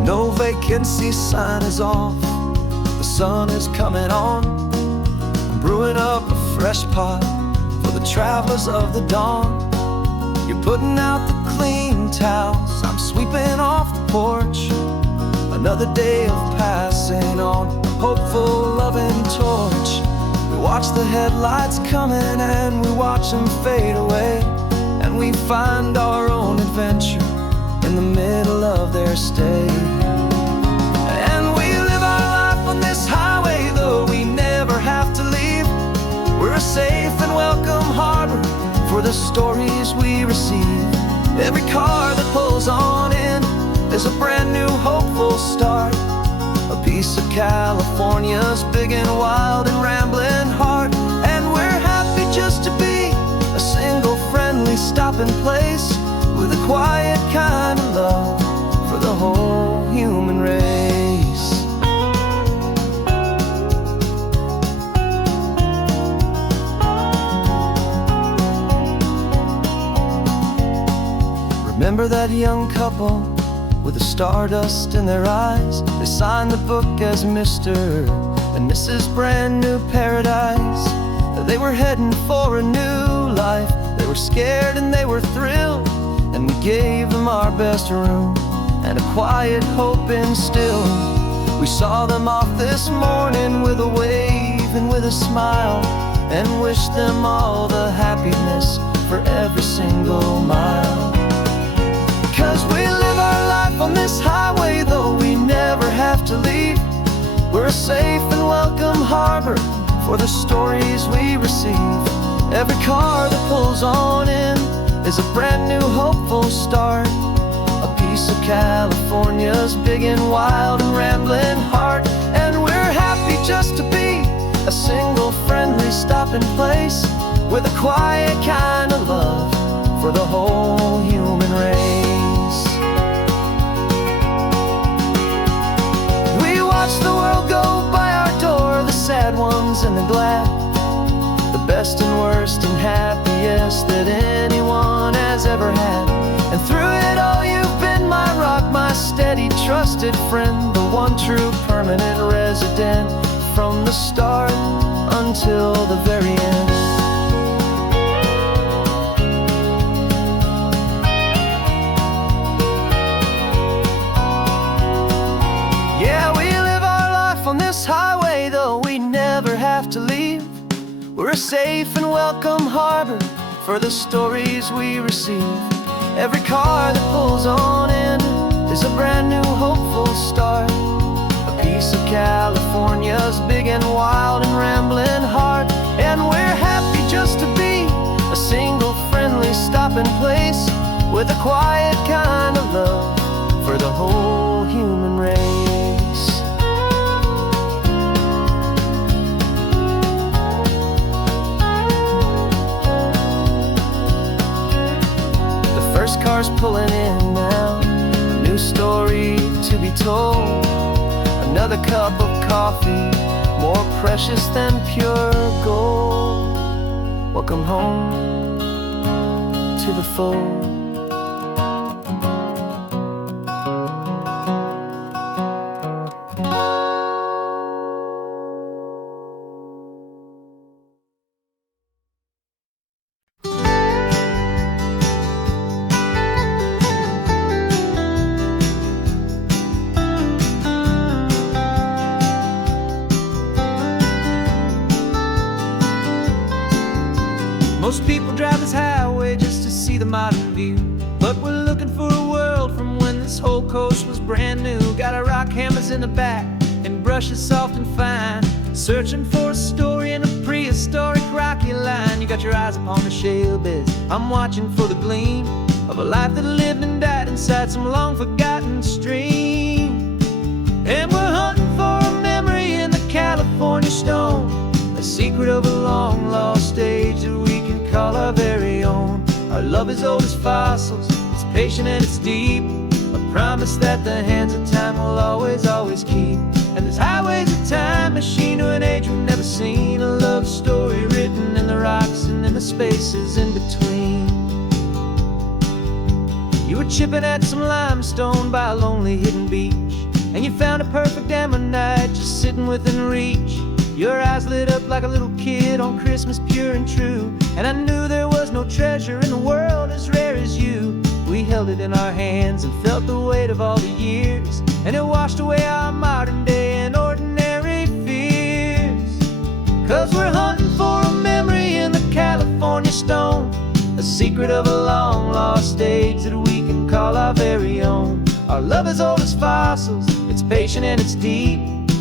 No vacancy sign is off, the sun is coming on. I'm brewing up a fresh pot for the travelers of the dawn. You're putting out the clean towels, I'm sweeping off the porch. Another day of passing on, a hopeful, loving torch. We watch the headlights coming and we watch them fade away, and we find our own adventure in the middle of their stay. And we live our life on this highway, though we never have to leave. We're a safe and welcome harbor for the stories we receive. Every car that pulls on in is a brand new hopeful start, a piece of California's big and wild and rambling heart. And we're happy just to be a single friendly stopping place, with a quiet kind of love for the whole human race. Remember that young couple with the stardust in their eyes? They signed the book as Mr. and Mrs. Brand New Paradise. They were heading for a new life. They were scared and they were thrilled, and we gave them our best room and a quiet hope instilled. We saw them off this morning with a wave and with a smile, and wished them all the happiness for every single mile. 'Cause we live our life on this highway, though we never have to leave. We're a safe and welcome harbor for the stories we receive. Every car that pulls on in is a brand new hopeful start, a piece of California's big and wild and rambling heart. And we're happy just to be a single friendly stopping place, with a quiet kind of love for the whole human race. We watch the world go by our door, the sad ones and the glad, the best and worst and happiest that anyone has ever had. And through it all you've been my rock, my steady, trusted friend, the one true permanent resident, from the start until the very end. Yeah, we live our life on this highway, though we never have to leave. We're a safe and welcome harbor for the stories we receive. Every car that pulls on in is a brand new hopeful start, a piece of California's big and wild and rambling heart. And we're happy just to be a single friendly stopping place with a quiet kind of love for the whole human race. The first car's pulling in now, a new story to be told. Another cup of coffee, more precious than pure gold. Welcome home to the fold. Most people drive this highway just to see the modern view, but we're looking for a world from when this whole coast was brand new. Got our rock hammers in the back and brushes soft and fine, searching for a story in a prehistoric rocky line. You got your eyes upon the shale beds, I'm watching for the gleam of a life that lived and died inside some long forgotten stream. And we're hunting for a memory in the California stone, a secret of a long lost age that we can call our very own. Our love is old as fossils, it's patient and it's deep, a promise that the hands of time will always, always keep. And this highway's a time machine to an age we've never seen, a love story written in the rocks and in the spaces in between. You were chipping at some limestone by a lonely hidden beach, and you found a perfect ammonite just sitting within reach. Your eyes lit up like a little kid on Christmas, pure and true, and I knew there was no treasure in the world as rare as you. We held it in our hands and felt the weight of all the years, and it washed away our modern day and ordinary fears. 'Cause we're hunting for a memory in the California stone, a secret of a long lost age that we can call our very own. Our love is old as fossils, it's patient and it's deep,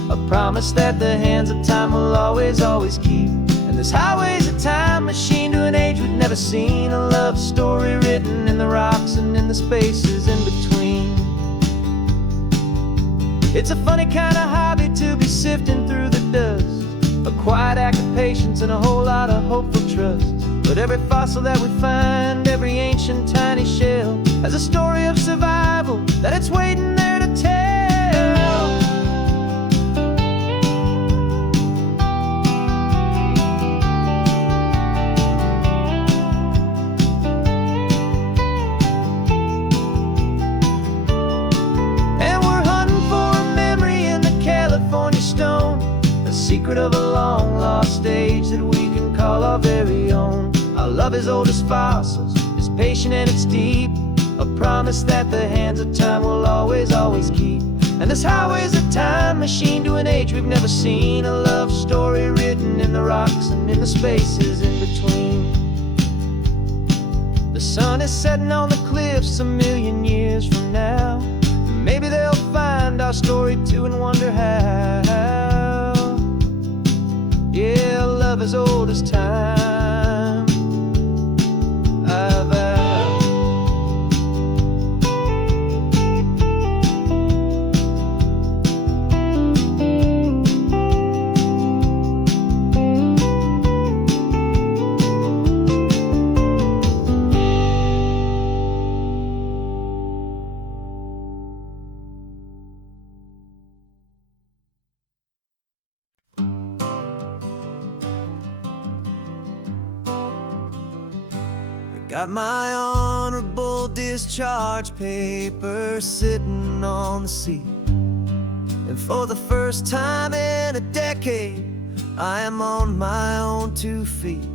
a promise that the hands of time will always, always keep. And this highway's a time machine to an age we've never seen, a love story written in the rocks and in the spaces in between. It's a funny kind of hobby to be sifting through the dust, a quiet act of patience and a whole lot of hopeful trust. But every fossil that we find, every ancient tiny shell, has a story of survival that it's waiting there to tell. Secret of a long lost age that we can call our very own. Our love is old as fossils, it's patient and it's deep, a promise that the hands of time will always, always keep. And this highway's a time machine to an age we've never seen, a love story written in the rocks and in the spaces in between. The sun is setting on the cliffs a million years from now, maybe they'll find our story too and wonder how. Yeah, love as old as time, I vow. Got my honorable discharge paper sitting on the seat, and for the first time in a decade, I am on my own 2 feet.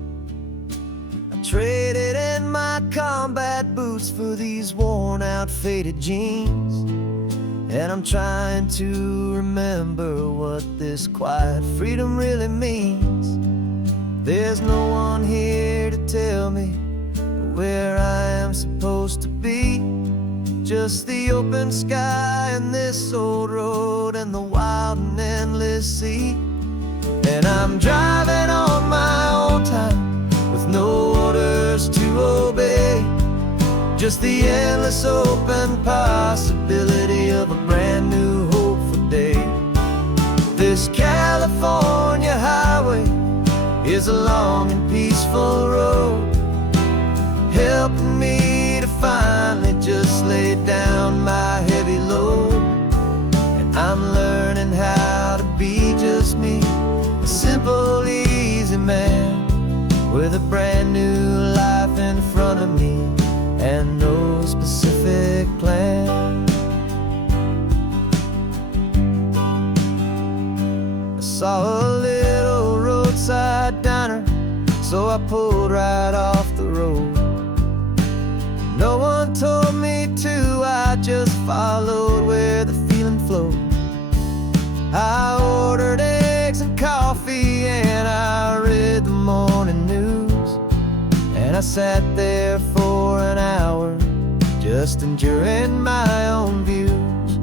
I traded in my combat boots for these worn out faded jeans, and I'm trying to remember what this quiet freedom really means. There's no one here to tell me where I am supposed to be. Just the open sky and this old road and the wild and endless sea. And I'm driving on my own time with no orders to obey. Just the endless open possibility of a brand new hopeful day. This California highway is a long and peaceful road, helping me to finally just lay down my heavy load. And I'm learning how to be just me, a simple, easy man with a brand new life in front of me and no specific plan. I saw a little roadside diner, so I pulled right off the road. No one told me to, I just followed where the feeling flowed. I ordered eggs and coffee and I read the morning news. And I sat there for an hour, just enduring my own views.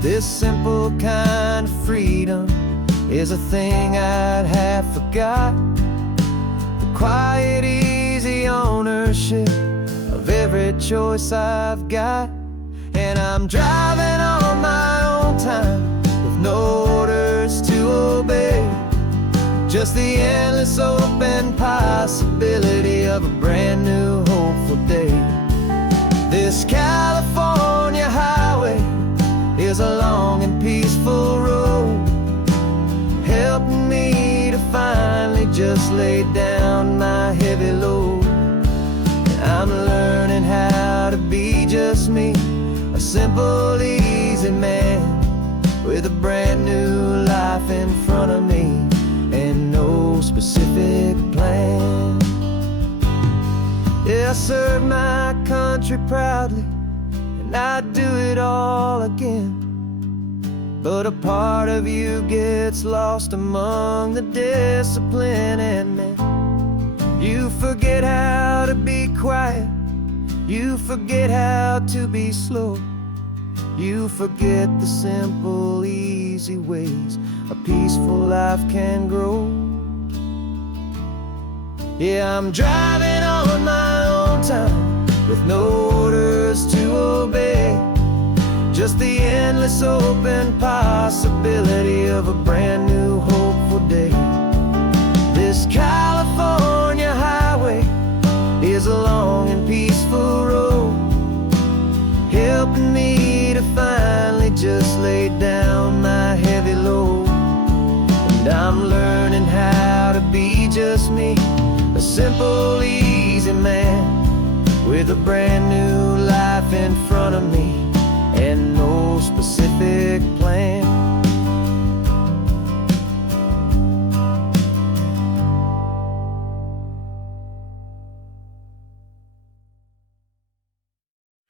This simple kind of freedom is a thing I'd have forgot. The quiet, easy ownership of every choice I've got. And I'm driving on my own time with no orders to obey. Just the endless open possibility of a brand new hopeful day. This California highway is a long and peaceful road, helping me to finally just lay down my heavy load. And I'm learning how to be just me, a simple, easy man with a brand new life in front of me and no specific plan. Yeah, I served my country proudly and I'd do it all again. But a part of you gets lost among the discipline and men. You forget how to be quiet, you forget how to be slow. You forget the simple, easy ways a peaceful life can grow. Yeah, I'm driving on my own time with no orders to obey. Just the endless open possibility of a brand new hopeful day. This California highway is a long and peaceful road, helping me to finally just lay down my heavy load. And I'm learning how to be just me, a simple, easy man with a brand new